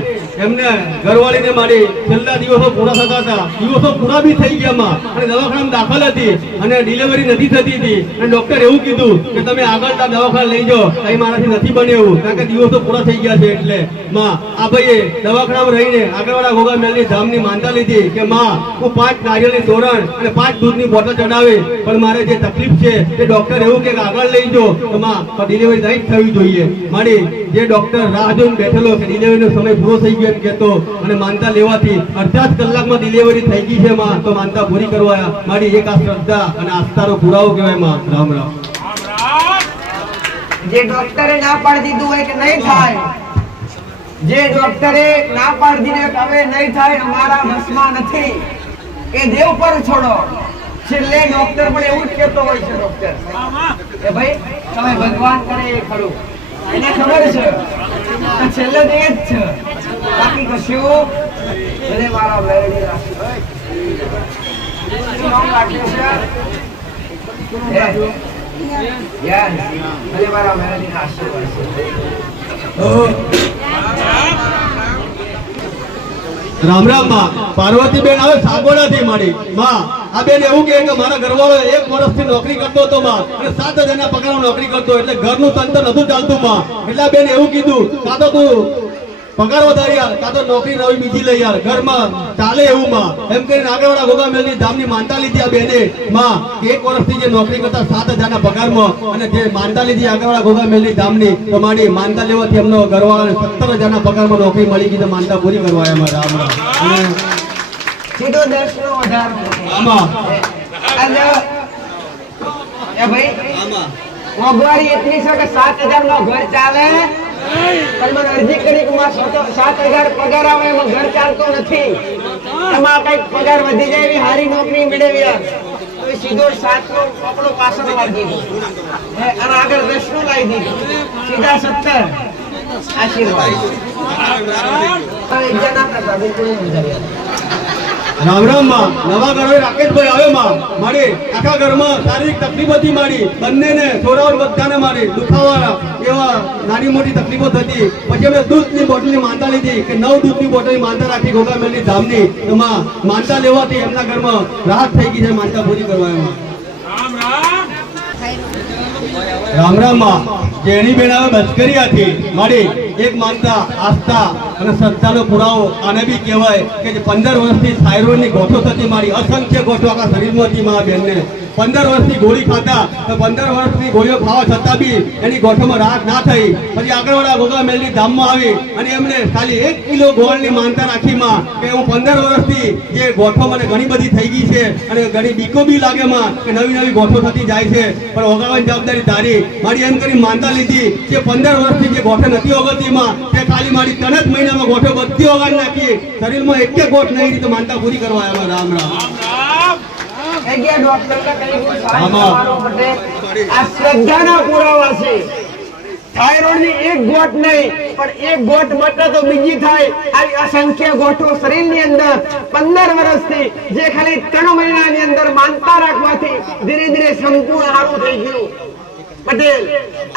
એમને ઘરવાળીને મારી છેલ્લા દિવસો પૂરા થતા હતા, દિવસો પૂરા બી થઈ ગયા માં, અને દવાખાનામાં દાખલ હતી અને ડિલિવરી નથી થતી હતી. અને ડોક્ટર એવું કીધું કે તમે આગળ દવાખાને લઈ જાઓ, કઈ મારાથી નથી બને એવું, કારણ કે દિવસો પૂરા થઈ ગયા છે. એટલે માં આ ભાઈએ દવાખાનામાં રહીને આગળવાળા ગોગા મેલની ધામની માનતા લીધી કે માં હું 5 નારિયેળની તોરણ અને 5 દૂધની બોટલ ચડાવે, પણ મારે જે તકલીફ છે તે ડોક્ટર એવું કે આગળ લઈ જાઓ તો માં ડિલિવરી નહીં થવી જોઈએ. મારી જે ડોક્ટર રાહ જોઈને બેઠેલો કે ડિલિવરીનો સમય પૂરો થઈ ગયો કહેતો, અને માનતા લેવાથી 18 કલાકમાં ડિલિવરી થઈ ગઈ છે માં, તો માનતા પૂરી કરવા મારી એક આ શ્રદ્ધા અને આસ્થાનો પુરાવો કહેવાય માં. રામ રામ. જે ડોક્ટરે ના પાડી દીધું હોય કે નહીં થાય, જે ડોક્ટરે ના પાડી દીધું કે હવે નહીં થાય, અમારા બસમાં નથી, એ દેવ પર છોડો. છેલ્લે ડોક્ટર પણ એવું જ કહેતો હોય છે. ડોક્ટર કે ભાઈ તમે ભગવાન કરે એ ખરું, એને ખબર છે તો છેલ્લે તો એ જ છે, બાકી કશું ભલે મારા મેળવી રાખી. શું નામ રાખ્યું છે? યસ, ભલે મારા મેળવી આશીર્વાદ છે. રામ રામ માં પાર્વતીબેન આવે સાગોડાથી મારી માં આ બેન એવું કહે કે મારા ઘરવાળો 1 વર્ષથી નોકરી કરતો હતો માં, અને 7,000 પગારમાં નોકરી કરતો, એટલે ઘરનું તંત્ર નતું ચાલતું માં. એટલે બેન એવું કીધું કાં તો તું પગાર વધારી યાર, કાં તો નોકરી નવી બીજી લઈ યાર, ઘરમાં ચાલે એવું માં. એમ કરીને આગળવાળા ગોગા મેલની ધામની માનતા લીધી આ બેને માં, 1 વર્ષથી જે નોકરી કરતા 7,000 પગારમાં, અને જે માનતા લીધી આગળવાળા ગોગા મેલની ધામની, તો મારી માનતા લેવાથી એમનો ઘરવાળાને 17,000 પગારમાં નોકરી મળી ગઈ, તો માનતા પૂરી કરવા એમાં. રામ રામ. અને સીધો 10 નો વધારો આમાં અને એ ભાઈ મોંઘવારી એટલી છે કે 7,000 નો ઘર ચાલે, પણ મને અરજી કરી કે માં 7,000 પગાર આવે એમાં ઘર ચાલતો નથી, એમાં કઈક પગાર વધી જાય એવી સારી નોકરી મેળવી યાર, તો સીધો 7 નો કપડો પાછળ લાગી દીધો અને આગળ 10 નો લાવી દીધો, સીધા 17. આશીર્વાદ. હવે જના કરતા બિલકુલ નહીં. રામ રામ માં નવા ઘરે રાકેશભાઈ આવે માં મારી આખા ઘરમાં શારીરિક તકલીફો હતી મારી બંનેને છોરાઓ બધાને મારી દુખાવા એવા નાની મોટી તકલીફો થતી પછી અમે દૂધની બોટલની માનતા લીધી કે 9 દૂધની બોટલની માનતા રાખી ગોગામેલની ધામની એમાં માનતા લેવાથી એમના ઘરમાં રાહત થઈ ગઈ છે માનતા પૂરી કરવા એમાં રામ રામ માં જેણી બેન આવે બચકરિયાથી મારી એક માનતા આસ્થા અને શ્રદ્ધાનો પુરાવો આને બી કહેવાય કે જે 15 વર્ષથી થાઇરોઇડની ગોઠો થતી મારી અસંખ્ય ગોઠો આખા શરીરમાં હતી મા બેનને 15 વર્ષથી ગોળી ખાતા તો 15 વર્ષની ગોળીઓ ખાવા છતાં બી એની ગોઠોમાં રાહત ના થઈ પછી આગળવાળા ગોગામેલની ધામમાં આવી અને એમને ખાલી 1 કિલો ગોળની માનતા રાખી માં કે હું 15 વર્ષથી જે ગોઠો મને ઘણી બધી થઈ ગઈ છે અને ઘણી બીકો બી લાગે માં કે નવી નવી ગોઠો થતી જાય છે પણ ઓગાળવાની જવાબદારી તારી મારી એમ કરી માનતા લીધી કે 15 વર્ષથી જે ગોઠો નથી ઓગળતી માં તે ખાલી મારી 3 જ મહિનામાં ગોઠો બધી ઓગાળી નાખી શરીરમાં એક ગોઠ નહીં રહી તો માનતા પૂરી કરવા આવ્યા રામ રામ આ શ્રદ્ધાના પુરાવા છે થાઇરોઇડની એક ગોઠ નહીં પણ એક ગોઠ મટે તો બીજી થાય આવી અસંખ્ય ગોઠો શરીરની અંદર 15 વર્ષથી જે ખાલી 3 મહિનાની અંદર માનતા રાખવાથી ધીરે ધીરે સંપૂર્ણ સારું થઈ ગયું પટેલ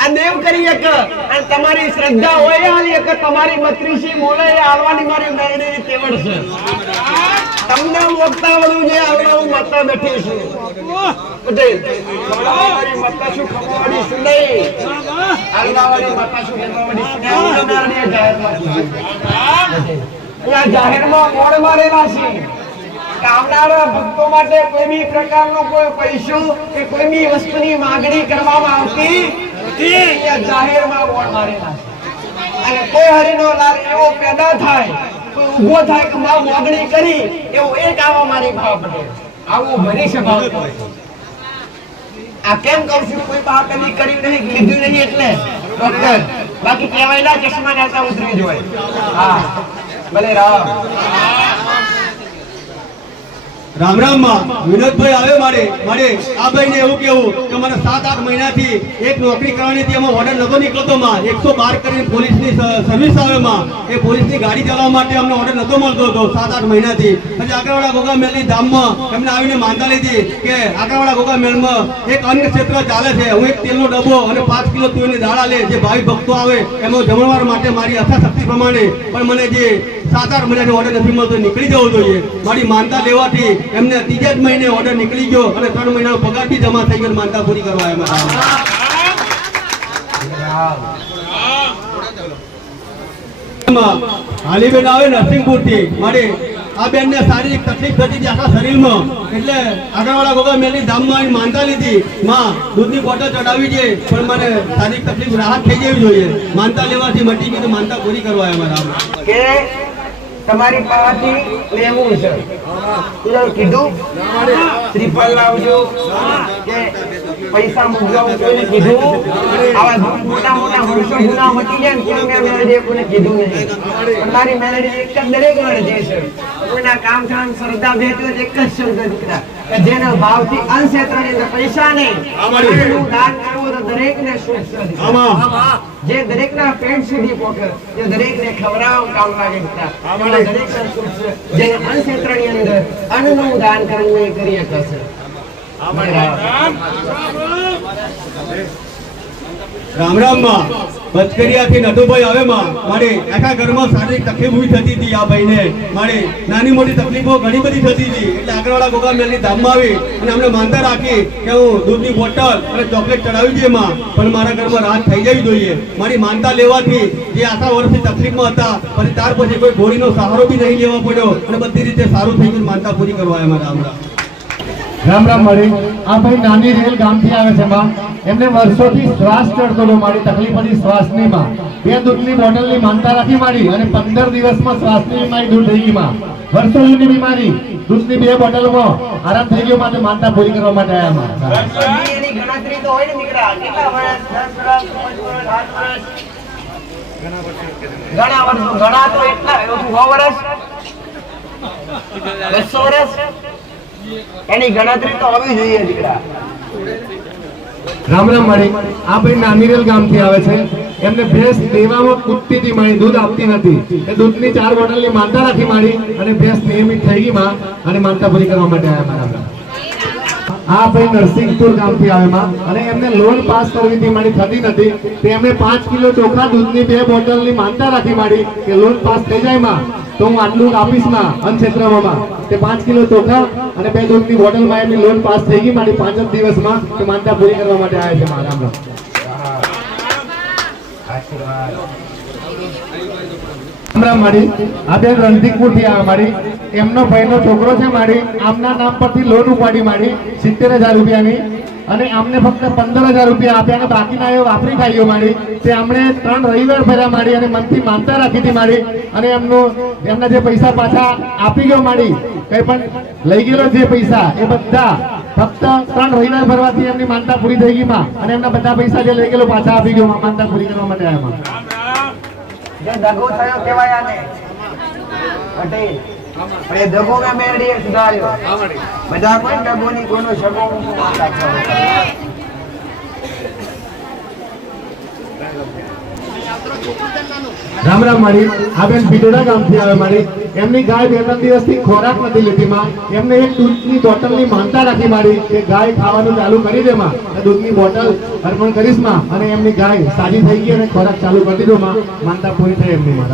આ દેવ કરી એક અને તમારી શ્રદ્ધા હોય આલી એક તમારી મત્રીસી મોલે આલવાની મારી મેળવી તેવડ છે તમને વક્તા વળું જે આવડા હું માતા બેઠી છું પટેલ મારી માતા શું ખમવાડી છું નહીં આલવાવાળી માતા શું ખમવાડી છું નહીં જાહેરમાં મોડ મારેલા છે આવનારા ભક્તો માટે કોઈ બી પ્રકારનો કોઈ પૈસો કે કોઈ બી વસ્તુની માંગણી કરવામાં આવતી નથી જાહેરમાં બોર્ડ મારેલા છે અને કોઈ હરિનો લાલ એવો પેદા થાય કોઈ ઊભો થાય કે માં માંગણી કરી એવું એક આવા મારી ભાવ પટેલ આવું ભરી સ્વભાવ આ કેમ કહું છું કોઈ બા કદી કર્યું નહીં લીધું નહીં એટલે ડોક્ટર બાકી કહેવાયલા ચશ્મા નાતા ઉતરી જોય હા ભલે રામ રામ રામ માં વિનોદભાઈ આવે મારે આ ભાઈને એવું કેવું કે મને 7-8 મહિનાથી એક નોકરી કરવાની હતી એમાં ઓર્ડર નતો નીકળતો માં 112 કરીને પોલીસની સર્વિસ આવે માં એ પોલીસની ગાડી ચલાવવા માટે અમને ઓર્ડર નતો મળતો હતો 7-8 મહિનાથી પછી આગળવાળા ગોગામેલની ધામમાં એમને આવીને માનતા લીધી કે આગળવાળા ગોગામેલમાં એક અન્ન ક્ષેત્ર ચાલે છે હું એક તેલનો ડબ્બો અને 5 કિલો તુવેરની દાળ આલે જે ભાવિ ભક્તો આવે એમાં જમણવાર માટે મારી યથાશક્તિ પ્રમાણે પણ મને જે 7-8 મહિનાનો ઓર્ડર નથી મળતો નીકળી જવો જોઈએ મારી માનતા લેવાથી એમને 3 જ મહિને ઓર્ડર નીકળી ગયો અને 3 મહિનાનો પગાર બી જમા થઈ ગયો માનતા પૂરી કરવા આવ્યા હાલીબેન આવે નરસિંહપુરથી મારી આ બેનને શારીરિક તકલીફ થતી હતી આખા શરીરમાં એટલે આગળવાળા ગોગામેલની ધામમાં માનતા લીધી માં દૂધની બોટલ ચડાવી છે પણ મને શારીરિક તકલીફ રાહત થઈ જવી જોઈએ માનતા લેવાથી મટી ગઈ તો માનતા પૂરી કરવા આવ્યા કે તમારી પાવાથી લેવું છે કીધું શ્રીફળ લાવજો કે પૈસા મૂકજો કોઈને કીધું આવા મોટા મોટા વર્ષો ગુના મટી જાય ને કોઈ મેળવી કોઈને કીધું નહીં પણ મારી મેળવી એક જ દરેક મેળવી છે કોઈના કામ કામ શ્રદ્ધા ભેટો એક જ શબ્દ દીકરા કે જેના ભાવથી અંશેત્રની અંદર પૈસા નહીં અન્નનું દાન કરવું તો દરેકને શુભ છે જે દરેકના પેટ સુધી પહોંચે જે દરેકને ખવડાવવા કામ લાગે દીકરા દરેકને શુભ છે જેને અંશેત્રની અંદર અન્નનું દાન કરવું એ કરી શકે રામ રામ માં બચકરિયાથી નટુભાઈ આવે માં મારે આખા ઘરમાં શારીરિક તકલીફ ઉભી થતી હતી આ ભાઈને મારે નાની મોટી તકલીફો ઘણી બધી થતી હતી એટલે આગળવાળા ગોગામેલની ધામમાં આવી અને અમને માનતા રાખી કે હું દૂધની બોટલ અને ચોકલેટ ચડાવી દઈએ માં પણ મારા ઘરમાં રાહત થઈ જવી જોઈએ મારી માનતા લેવાથી જે આખા વર્ષથી તકલીફમાં હતા પછી ત્યાર પછી કોઈ ગોળીનો સહારો બી નહીં લેવો પડ્યો અને બધી રીતે સારું થઈ ગયું માનતા પૂરી કરવા આવ્યા રામ રામ રામ રામ મળી આ ભાઈ નાની રેલ ગામથી આવે છે માં એમને વર્ષોથી શ્વાસ ચડતો હતો મારી તકલીફ હતી શ્વાસની માં 2 દૂધની બોટલની માનતા રાખી મારી અને 15 દિવસમાં શ્વાસની બીમારી દૂર થઈ ગઈ માં વર્ષો જૂની બીમારી દૂધની 2 બોટલમાં આરામ થઈ ગયો માટે માનતા પૂરી કરવા માટે આવ્યા માં એની ગણતરી તો હોય ને દીકરા કેટલા વર્ષ 10 વર્ષ 5 વર્ષ 8 વર્ષ ઘણા તો એટલા 100 વર્ષ 200 વર્ષ એની ગણતરી તો હોવી જોઈએ દીકરા રામ રામ મળી આ ભાઈ નાનીરેલ ગામથી આવે છે એમને ભેંસ દેવામાં કૂદતી હતી મારી, દૂધ આપતી નથી. એ દૂધની 4 બોટલની માનતા રાખી મારી અને ભેંસ નિયમિત થઈ ગઈ માં અને માનતા પૂરી કરવા માટે આવ્યા મારા. આ ભાઈ નરસિંહપુર ગામથી આવે માં અને એમને લોન પાસ કરવી હતી મારી, થતી નથી. તે એમને 5 કિલો ચોખા દૂધની 2 બોટલની માનતા રાખી મારી કે લોન પાસ થઈ જાય માં તો હું આટલું આપીશ માં અનક્ષેત્રમાં. તે 5 કિલો ચોખા અને 2 દૂધની બોટલમાં એમની લોન પાસ થઈ ગઈ મારી 5 જ દિવસમાં. તે માનતા પૂરી કરવા માટે આવ્યા છે મારા. રામ મારી આ બેન રણજીતપુર થી આવે મારી. એમનો ભાઈનો છોકરો છે મારી, આમના નામ પરથી લોન ઉપાડી મારી 70,000 રૂપિયાની અને આમને ફક્ત 15,000 રૂપિયા આપ્યા અને બાકીના એ વાપરી ખાઈઓ મારી. તે આમણે 3 રવિવાર ભર્યા મારી અને મનથી માનતા રાખી હતી મારી અને એમના જે પૈસા પાછા આપી ગયો મારી. કઈ પણ લઈ ગયેલો જે પૈસા એ બધા ફક્ત 3 રવિવાર ભરવાથી એમની માનતા પૂરી થઈ ગઈ માં અને એમના બધા પૈસા જે લઈ ગયેલો પાછા આપી ગયો માનતા પૂરી કરવા માટે આવ્યા માં. જે દગો થયો કેવાય આને પટેલ. પણ એ દગો મેં મેળીએ સુધાર્યો. બધા કોઈ દગોની કોઈનો સગો રામ રામ મારી આ બેન બિટોડા ગામથી આવે મારી. એમની ગાય 2-3 દિવસથી ખોરાક નથી લેતી માં. એમને એક દૂધની બોટલની માનતા રાખી મારી કે ગાય ખાવાનું ચાલુ કરી દે માં, દૂધની બોટલ અર્પણ કરીશ માં અને એમની ગાય સાજી થઈ ગઈ અને ખોરાક ચાલુ કરી દીધો માં. માનતા પૂરી થઈ એમની માં.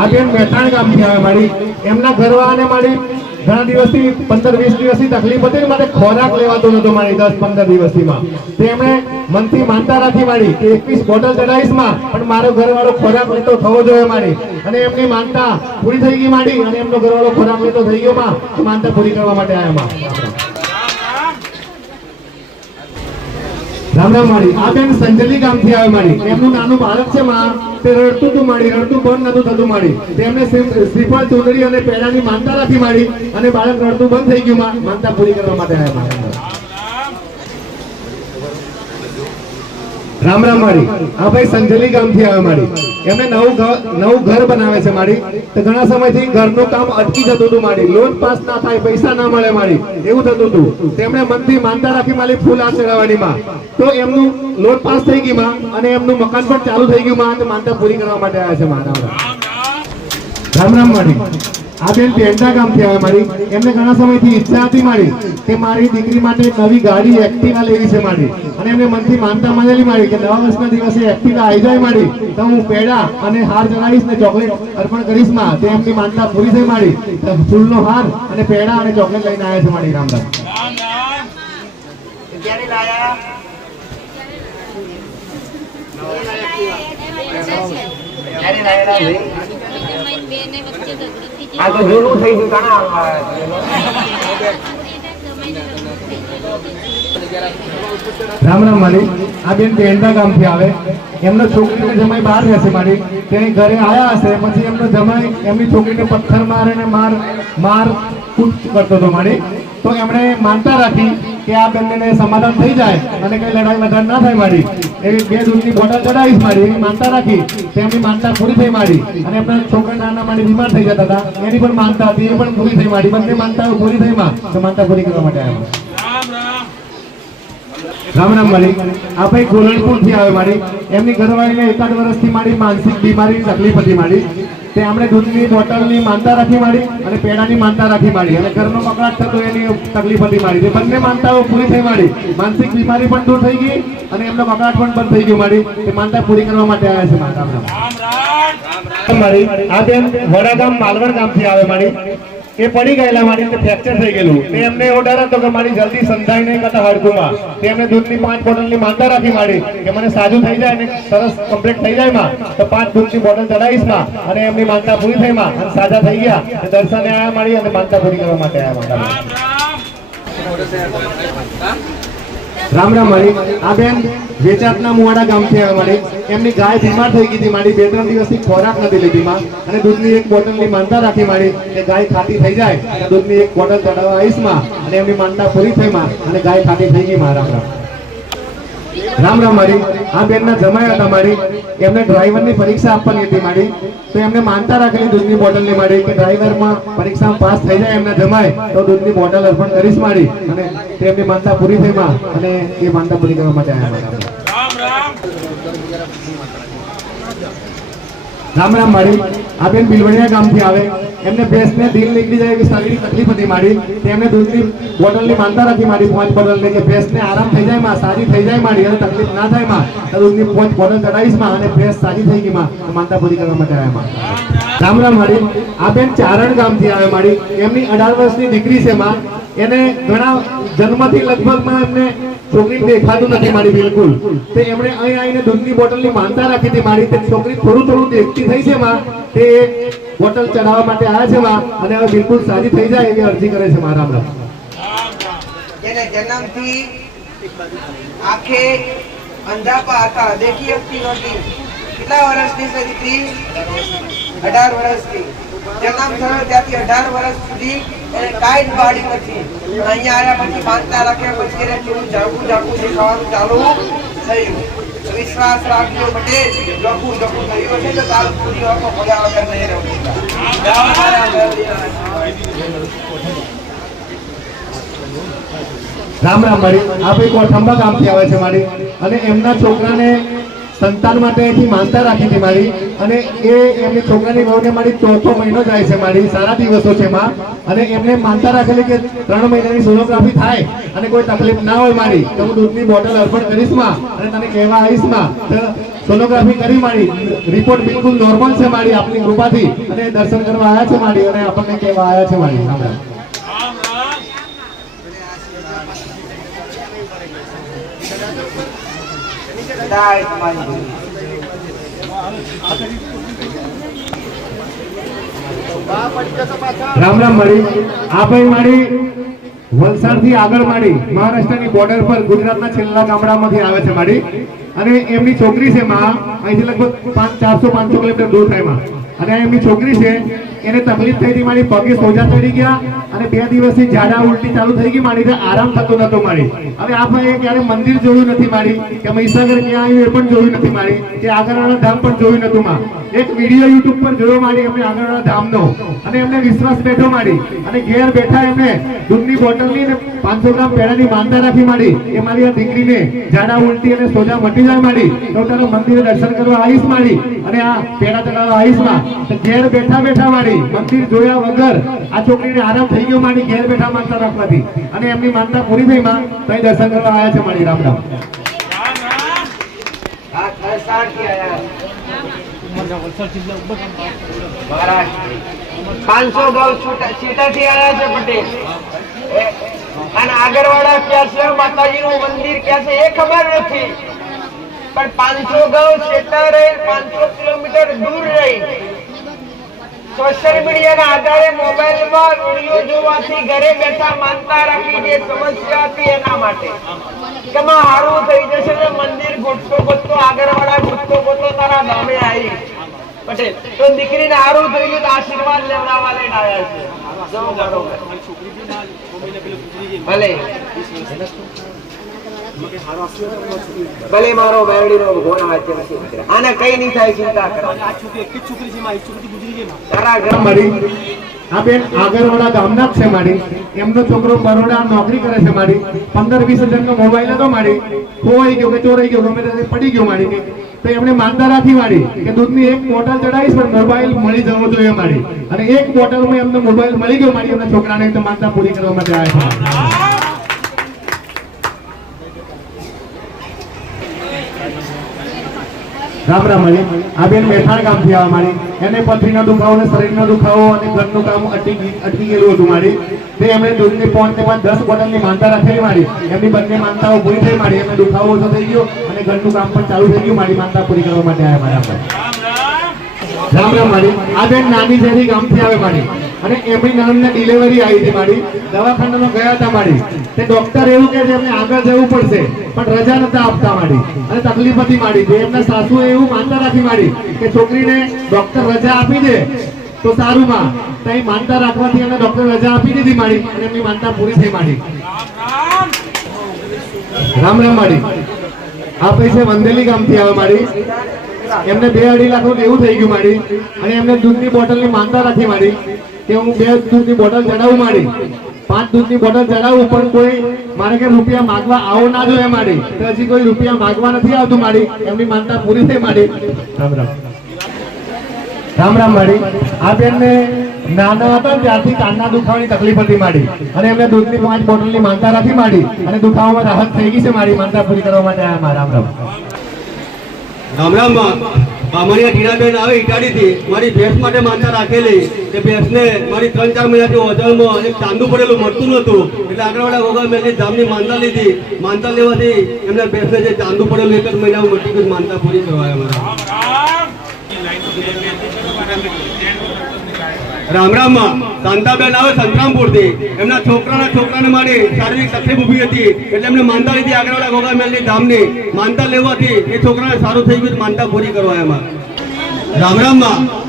આ બેન મહેસાણા ગામથી આવે મારી. એમના ઘરવાળાને મારી ઘણા દિવસથી 15-20 દિવસની તકલીફ હતી માટે ખોરાક લેવાતો નતો મારી 10-15 દિવસથી માં. તેમણે મનથી માનતા રાખી મારી કે 21 બોટલ ચડાવીશ માં પણ મારો ઘરવાળો ખોરાક લેતો થવો જોઈએ મારી અને એમની માનતા પૂરી થઈ ગઈ મારી અને એમનો ઘરવાળો ખોરાક લેતો થઈ ગયો માં. માનતા પૂરી કરવા માટે આવ્યા માં. રામ રામ મારી આ બેન સંજલી ગામથી આવે મારી. એમનું નાનું બાળક છે માં. તે રડતું હતું મારી, રડતું બંધ નતું થતું મારી. તેમને શ્રીફળ ચૂંદડી અને પેડાની માનતા રાખી મારી અને બાળક રડતું બંધ થઈ ગયું માં. માનતા પૂરી કરવા માટે આવ્યા માં. રામ રામ મારી આ ભાઈ સંજલી ગામથી આવે મારી. એમને નવું ઘર બનાવે છે મારી. તો ઘણા સમયથી ઘરનું કામ અટકી જતું હતું મારી. લોન પાસ ના થાય, પૈસા ના મળે મારી, એવું થતું હતું. તેમણે મનથી માનતા રાખી મારી ફૂલ હાથ ચડાવવાની માં. તો એમનું લોન પાસ થઈ ગઈ માં અને એમનું મકાન પણ ચાલુ થઈ ગયું માં. માનતા પૂરી કરવા માટે આવ્યા છે મારા. રામ રામ મારી આ બેન પેંડા ગામથી આવે મારી. એમને ઘણા સમયથી ઈચ્છા હતી મારી કે મારી દીકરી માટે નવી ગાડી એક્ટિવા લેવી છે મારી અને એમને મનથી માનતા માનેલી મારી કે નવા વર્ષના દિવસે એક્ટિવા આવી જાય મારી તો હું પેડા અને હાર ચડાવીશ ને ચોકલેટ અર્પણ કરીશ માં. તે એમની માનતા પૂરી થઈ મારી. ફૂલનો હાર અને પેડા અને ચોકલેટ લઈને આવ્યા છે મારી. રામ રામ. ક્યારે લાયા? ક્યારે લાયા ભાઈ? આ તો જૂનું થઈ ગયું કાના. રામ રામ મારી આ બેન પેંડા ગામથી આવે. એમનો છોકરીને જમાઈ બહાર રહેશે મારી. તેની ઘરે આવ્યા હશે પછી એમનો જમાઈ એમની છોકરીને પથ્થર મારે ને માર કૂટ કરતો હતો મારી. તો એમણે માનતા રાખી કે આ બંનેને સમાધાન થઈ જાય અને કઈ લડાઈ વધારે ના થાય મારી. એવી 2 દૂધની બોટલ ચડાવીશ મારી એવી માનતા રાખી. તેમની માનતા પૂરી થઈ મારી અને એમના છોકરા નાના મારી બીમાર થઈ જતા હતા એની પણ માનતા હતી, એ પણ પૂરી થઈ મારી. બંને માનતાઓ પૂરી થઈ માં. તો માનતા પૂરી કરવા માટે આવ્યા. રામ રામ મારી આ ભાઈ ગોલણપુર થી આવે મારી. એમની ઘરવાળીને 1-8 વર્ષથી મારી માનસિક બીમારીની તકલીફ હતી મારી. તે આપણે દૂધની બોટલની માનતા રાખી મારી અને પેડાની માનતા રાખી મારી અને ઘરનો કકળાટ થતો એની તકલીફ હતી મારી. તે બંને માનતાઓ પૂરી થઈ મારી. માનસિક બીમારી પણ દૂર થઈ ગઈ અને એમનો કકળાટ પણ બંધ થઈ ગયો મારી. તે માનતા પૂરી કરવા માટે આવ્યા છે મારા. રામ રામ મારી આ બેન વડાગામ માલવણ ગામથી આવે મારી. એ પડી ગયેલા મારી તે ફ્રેક્ચર થઈ ગયેલું. તે એમને એવો ડર હતો કે મારી જલ્દી સંધાઈ નહીં કરતા હડકુમાં. તે એમને દૂધની 5 બોટલની માનતા રાખી મારી કે મને સાજું થઈ જાય અને સરસ કમ્પ્લીટ થઈ જાય માં તો 5 દૂધની બોટલ ચડાવીશ માં અને એમની માનતા પૂરી થઈ માં અને સાજા થઈ ગયા. દર્શને આવ્યા મારી અને માનતા પૂરી કરવા માટે આવ્યા. રામ રામ મારી આ બેન વેચાતના મુવાડા ગામથી આવે મારી. એમની ગાય બીમાર થઈ ગઈ હતી મારી. 2-3 દિવસથી ખોરાક નથી લીધી માં અને દૂધની 1 બોટલની માનતા રાખી મારી કે ગાય ખાટી થઈ જાય દૂધની 1 બોટલ ચડાવવા આવીશ માં અને એમની માનતા પૂરી થઈ માં અને ગાય ખાટી થઈ ગઈ માં. રામ રામ. રામ રામ મારી આ બેનના જમાઈ હતા મારી. એમને ડ્રાઈવરની પરીક્ષા આપવાની હતી મારી. તો એમને માનતા રાખેલી દૂધની બોટલની મારી કે ડ્રાઈવરમાં પરીક્ષામાં પાસ થઈ જાય એમના જમાઈ તો દૂધની બોટલ અર્પણ કરીશ મારી અને તેમની માનતા પૂરી થઈ માં અને એ માનતા પૂરી કરવા માટે આવ્યા. રામ રામ માડી આ બેન બિલવડિયા ગામથી આવે એમને ભેંસને દિલ નીકળી જાય એવી સગડી તકલીફ હતી માડી તેમને દૂધની બોટલની માનતા રાખી માડી 5 બોટલની કે ભેંસને આરામ થઈ જાય માં સાજી થઈ જાય માડી અને તકલીફ ના થાય માં તો દૂધની 5 બોટલ ચડાવીશ માં અને ભેંસ સાજી થઈ ગઈ માં તો માનતા પૂરી કરવા માટે આવ્યા માં રામ રામ માડી આ બેન ચારણ ગામથી આવે માડી એમની 18 વર્ષની દીકરી છે માં એને ઘણા જન્મથી લગભગ માં એમને છોકરી દેખાતું નથી મારી બિલકુલ તે એમણે અહીં આવીને દૂધની બોટલની માનતા રાખી હતી મારી તે છોકરી થોડું દેખતી થઈ છે માં તે બોટલ ચડાવવા માટે આવ્યા છે માં અને હવે બિલકુલ સાજી થઈ જાય એવી અરજી કરે છે મારા રામ રામ જેને જન્મથી આંખે અંધાપા હતા દેખી શકતી નહોતી કેટલા વર્ષની છે દીકરી 18 વર્ષની જન્મ થયો ત્યાંથી 18 વર્ષ સુધી એને કાંઈ જ વાડી નથી અહીંયા આવ્યા પછી માનતા રાખ્યા પછી એને થોડું જાગું દેખાવાનું ચાલુ થયું વિશ્વાસ રાખજો પટેલ જગું થયું છે તો તારું પૂરી વાતો ભોળ્યા વગર નહીં રહું રામ રામ મારી આ ભાઈ કોઠંબા ગામથી આવે છે મારી અને એમના છોકરાને સંતાન માટે અહીંથી માનતા રાખી હતી મારી અને એ એમની છોકરાની વહુને મારી 4થો મહિનો જાય છે મારી સારા દિવસો છે માં અને એમને માનતા રાખેલી કે 3 મહિનાની સોનોગ્રાફી થાય અને કોઈ તકલીફ ના હોય મારી તો હું દૂધની બોટલ અર્પણ કરીશ માં અને તને કહેવા આવીશ માં સોનોગ્રાફી કરી મારી રિપોર્ટ બિલકુલ નોર્મલ છે મારી આપની કૃપાથી અને દર્શન કરવા આવ્યા છે મારી અને આપણને કહેવા આવ્યા છે મારી રામ રામ રામ રામ માડી આ ભાઈ માડી વલસાડ થી આગળ માડી મહારાષ્ટ્રની બોર્ડર પર ગુજરાતના છેલ્લા ગામડામાંથી આવે છે માડી અને એમની છોકરી છે માં અહીંથી લગભગ 400-500 કિલોમીટર દૂર થાય માં અને એમની છોકરી છે એને તકલીફ થઈ હતી મારી પગે સોજા ચડી ગયા અને 2 દિવસથી ઝાડા ઉલટી ચાલુ થઈ ગઈ મારી આરામ થતો નતો મારી હવે આ ભાઈએ ક્યારે મંદિર જોયું નથી મારી કે મહીસાગર ક્યાં આવ્યું એ પણ જોયું નથી મારી કે આગળવાળા ધામ પણ જોયું નતું માં એક વિડીયો યુટ્યુબ પર જોયો મારી એમને આગળવાળા ધામનો અને એમને વિશ્વાસ બેઠો મારી અને ઘેર બેઠા એમને દૂધની બોટલની ને 500 ગ્રામ પેડાની માનતા રાખી મારી એ મારી આ દીકરીને ઝાડા ઉલટી અને સોજા મટી જાય મારી તો તારો મંદિરે દર્શન કરવા આવીશ મારી અને આ પેડા ચડાવવા આવીશ માં તો ઘેર બેઠા મારી મંદિર જોયા વગર આ છોકરીને આરામ થઈ ગયો મારી ઘેર બેઠા માનતા રાખવાથી અને એમની માનતા પૂરી થઈ માં તો દર્શન કરવા આવ્યા છે મારી રામ રામ આ ખરસાણ થી આયા 500 ગૌ છૂટાથી આયા છે પટેલ અને આગળવાળા ક્યાં છે માતાજીનું મંદિર ક્યાં છે એ ખબર નથી પણ 500 ગૌ છેટા રહી 500 કિલોમીટર દૂર રહી સોશિયલ મીડિયાના આધારે મોબાઈલમાં વિડીયો જોવાથી ઘરે બેઠા માનતા રાખી જે સમસ્યા હતી એના માટે કે માં હારું થઈ જશે ને મંદિર ગોતતો આગળવાળા ગોતતો તારા ગામે આવી પટેલ તો દીકરીને હારું થઈ ગયું તો આશીર્વાદ લેવડાવવા લઈને આવ્યા છે જો બરોબર ભલે મારો બેરડીનો ઘોડા વાંચે નથી આને કઈ નહીં થાય ચિંતા કરો તારા ઘર મારી આ બેન આગળવાળા ગામના જ છે મારી એમનો છોકરો બરોડા નોકરી કરે છે મારી 15-20 હજારનો મોબાઈલ હતો મારી ખોવાઈ ગયો કે ચોરાઈ ગયો ગમે તે પડી ગયો મારી તો એમણે માનતા રાખી મારી કે દૂધની 1 બોટલ ચડાવીશ પણ મોબાઈલ મળી જવો જોઈએ મારી અને 1 બોટલમાં એમનો મોબાઈલ મળી ગયો મારી એમના છોકરાને તો માનતા પૂરી કરવા માટે આવ્યા છે રામ રામ મારી આ બેન મેઠાણ ગામથી આવે મારી એને પથરીનો દુખાવો અને શરીરનો દુખાવો અને ઘરનું કામ અટકી ગયેલું હતું મારી તે એમણે દૂધની 5-10 બોટલની માનતા રાખેલી મારી એમની બંને માનતાઓ પૂરી થઈ મારી એમને દુખાવો ઓછો થઈ ગયો અને ઘરનું કામ પણ ચાલુ થઈ ગયું મારી માનતા પૂરી કરવા માટે આવ્યા મારા રામ રામ મારી આ બેન નાની ઝેરી ગામથી આવે મારી અને એમની નાનીને ડિલિવરી આવી હતી મારી દવાખાનામાં ગયા હતા મારી તે ડોક્ટર એવું કહે છે એમને આગળ જવું પડશે પણ રજા નતા આપતા મારી અને તકલીફ હતી મારી જે એમના સાસુએ એવું માનતા રાખી મારી કે છોકરીને ડોક્ટર રજા આપી દે તો સારું માં તઈ માનતા રાખવાથી એને ડોક્ટર રજા આપી દીધી મારી અને એમની માનતા પૂરી થઈ મારી રામ રામ મારી આ પૈસે વંદેલી ગામથી આવે મારી એમને 2-2.5 લાખ નું એવું થઈ ગયું મારી અને એમને દૂધની બોટલની માનતા રાખી મારી કે હું 2 દૂધની બોટલ ચડાવું મારી 5 દૂધની બોટલ ચડાવું પણ કોઈ મારે કે રૂપિયા માંગવા આવો ના જોઈએ મારી તો હજી કોઈ રૂપિયા માંગવા નથી આવતું મારી એમની માનતા પૂરી થઈ મારી રામ રામ રામ રામ માડી આ બેનને નાના હતા ને ત્યારથી કાનના દુખાવાની તકલીફ હતી માડી અને એમને દૂધની 5 બોટલની માનતા રાખી માડી અને દુખાવામાં રાહત થઈ ગઈ છે માડી માનતા પૂરી કરવા માટે આયા મારા રામ રામ રામ રામ બામણિયા ટીનાબેન આવે ઇટાલીથી મારી ભેંસ માટે માનતા રાખેલી તે ભેંસને મારી 3-4 મહિનાથી ઓજળમાં એક ચાંદુ પડેલું મળતું નહોતું એટલે આગળવાળા ગોગા મેલની ધામની માનતા લીધી માનતા લેવાથી એમને ભેંસને જે ચાંદુ પડેલું 1 જ મહિનામાં મટી ગયું માનતા પૂરી કરવા અમારા રામ રામ શાંતાબેન આવે સંતરામપુરથી એમના છોકરાને મારી શારીરિક તકલીફ ઊભી હતી એટલે એમને માનતા લીધી આગળવાળા ગોગા મેલની ધામની માનતા લેવાથી એ છોકરાને સારું થઈ ગયું માનતા પૂરી કરવા એમાં રામ રામ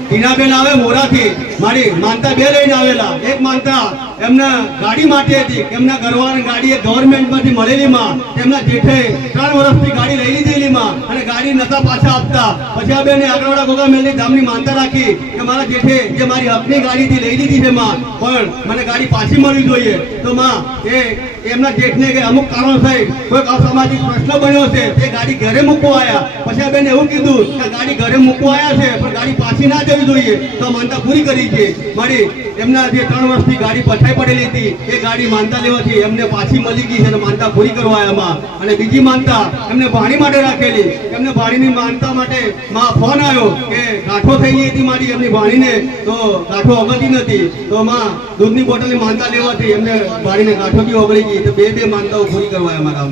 ટીનાબેન આવે મોરાથી મારી માનતા 2 લઈને આવેલા એક માનતા એમના ગાડી માટે હતી એમના ઘરવાળાની ગાડી ગવર્મેન્ટમાંથી મળેલી માં એમના જેઠે 3 વર્ષથી ગાડી લઈ લીધેલી માં અને ગાડી નતા પાછા આપતા પછી આ બેને આગળવાળા ગોગા મેલની ધામની માનતા રાખી કે મારા જેઠે જે મારી હકની ગાડીથી લઈ લીધી છે માં પણ મને ગાડી પાછી મળવી જોઈએ તો માં એ એમના જેઠને કે અમુક કારણોસર કોઈ અસામાજિક પ્રશ્ન બન્યો છે તે ગાડી ઘરે મૂકવા આવ્યા પછી આ બેને એવું કીધું કે ગાડી ઘરે મૂકવા આવ્યા છે પણ ગાડી પાછી ના જવી જોઈએ તો માનતા પૂરી કરી છે મારી એમના જે 3 વર્ષથી ગાડી પછાઈ પડેલી હતી એ ગાડી માનતા લેવાથી એમને પાછી મળી ગઈ છે અને માનતા પૂરી કરવા આવ્યા અને બીજી માનતા એમને ભાણી માટે રાખેલી એમને ભાણીની માનતા માટે માં ફોન આવ્યો કે ગાંઠો થઈ ગઈ હતી મારી એમની ભાણીને તો ગાંઠો ઓગળતી નથી તો માં દૂધની બોટલની માનતા લેવાથી એમને ભાણીને ગાંઠો બી ઓગળી ગઈ તો 2 માનતાઓ પૂરી કરવા આવ્યા રામ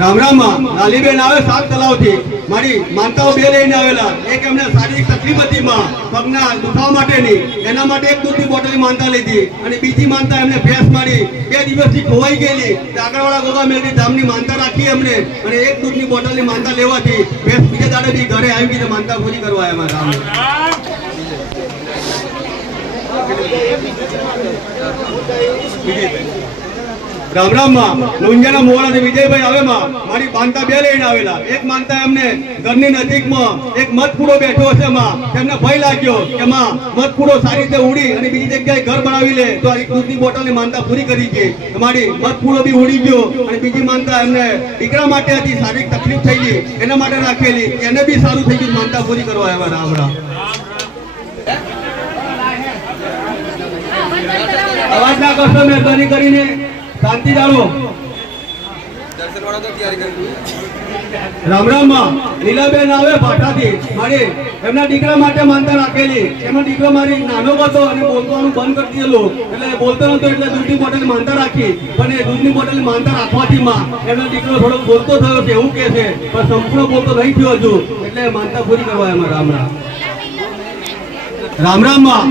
રામ રામ રામ લાલીબેન આવે 7 તલાવથી મારી માનતાઓ 2 લઈને આવેલા એક એમને શારીરિક તકલીફ હતી માં પગના દુખાવા માટેની એના માટે એક દૂધની બોટલની માનતા લીધી અને બીજી માનતા એમને ભેંસ મારી 2 દિવસથી ખોવાઈ ગયેલી આગળવાળા ગોગા મેલની ધામની માનતા રાખી એમને અને એક દૂધની બોટલની માનતા લેવાથી ભેંસ બીજા દાડે બી ઘરે આવી ગઈ માનતા પૂરી કરવા આવ્યા રામ રામ લુંજાના મોવાડાથી વિજયભાઈ આવે મારી માનતા 2 લઈને આવેલા એક માનતા એમને ઘરની નજીકમાં એક મધપૂડો બેઠો હશે તેમને ભય લાગ્યો કે મધપૂડો સારી રીતે ઉડી અને બીજી જગ્યાએ ઘર બનાવી લે તો આ દૂધની બોટલની માનતા પૂરી કરી છે મારી મધપૂડો બી ઉડી ગયો અને બીજી માનતા એમને દીકરા માટે હતી શારીરિક તકલીફ થઈ ગઈ એના માટે રાખેલી એને બી સારું થઈ ગયું માનતા પૂરી કરવા આવ્યા રામ રામ અવાજ ના કરશો મહેરબાની કરીને શાંતિ જાળવો રામ રામ લીલાબેન આવે ભાટાથી મારી એમના દીકરા માટે માનતા રાખેલી એમનો દીકરો મારી નાનો હતો અને બોલવાનું બંધ કરી દીધેલું એટલે બોલતો નતો એટલે દૂધની બોટલ માનતા રાખી પણ એ દૂધની બોટલ માનતા રાખવાથી એમનો દીકરો થોડો બોલતો થયો છે એવું કે છે પણ સંપૂર્ણ બોલતો નહીં થયો હજુ એટલે માનતા પૂરી કરવા એમાં રામ રામ રામ રામ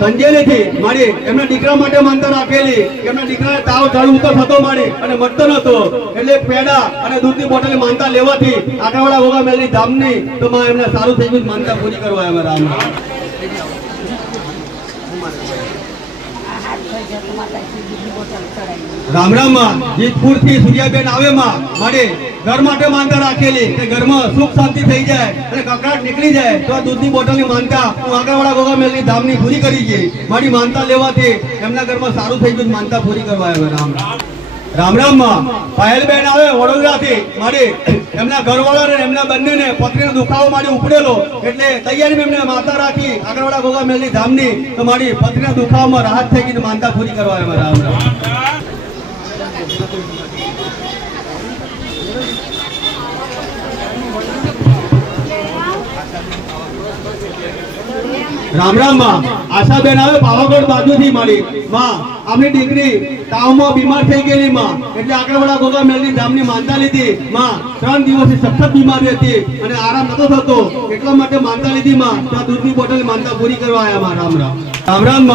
સંજય નથી મારી એમના દીકરા માટે માનતા રાખેલી એમના દીકરાને તાવ ચડ ઉતર થતો મારી અને મટતો નતો એટલે પેડા અને દૂધની બોટલ માનતા લેવાથી આગળવાળા ગોગા મેલની ધામની તો એમને સારું થઈ ગયું માનતા પૂરી કરવા એમાં રામ રામ રામ જીતપુર થી સૂર્યાબેન આવે મારે ઘર માટે માનતા રાખેલી કે ઘરમાં સુખ શાંતિ થઈ જાય અને કકડાટ નીકળી જાય તો આ દૂધની બોટલની માનતા હું આગળવાળા ગોગા મેલની ધામની પૂરી કરી છે મારી માનતા લેવાથી એમના ઘરમાં સારું થઈ ગયું માનતા પૂરી કરવા આવે રામ રામ રામ પાયલબેન આવે વડોદરાથી મારી એમના ઘરવાળા ને એમના બંનેને પથરીનો દુખાવો મારી ઉપડેલો એટલે તૈયારી એમને માનતા રાખી આગળવાળા ગોગા મેલની ધામની તો મારી પથરીના દુખાવામાં રાહત થઈ ગઈ માનતા પૂરી કરવા આવે રામ રામ રામ આશાબેન આવે પાવાગઢ બાજુથી મારી આમની દીકરી તાવમાં બીમાર થઈ ગયેલી એટલે આગળવાળા ગોગા મેલની ધામની માનતા લીધી 3 દિવસથી સખત બીમારી હતી અને આરામ નતો થતો એટલા માટે માનતા લીધી ત્યાં દૂધની બોટલ માનતા પૂરી કરવા આવ્યા રામ રામ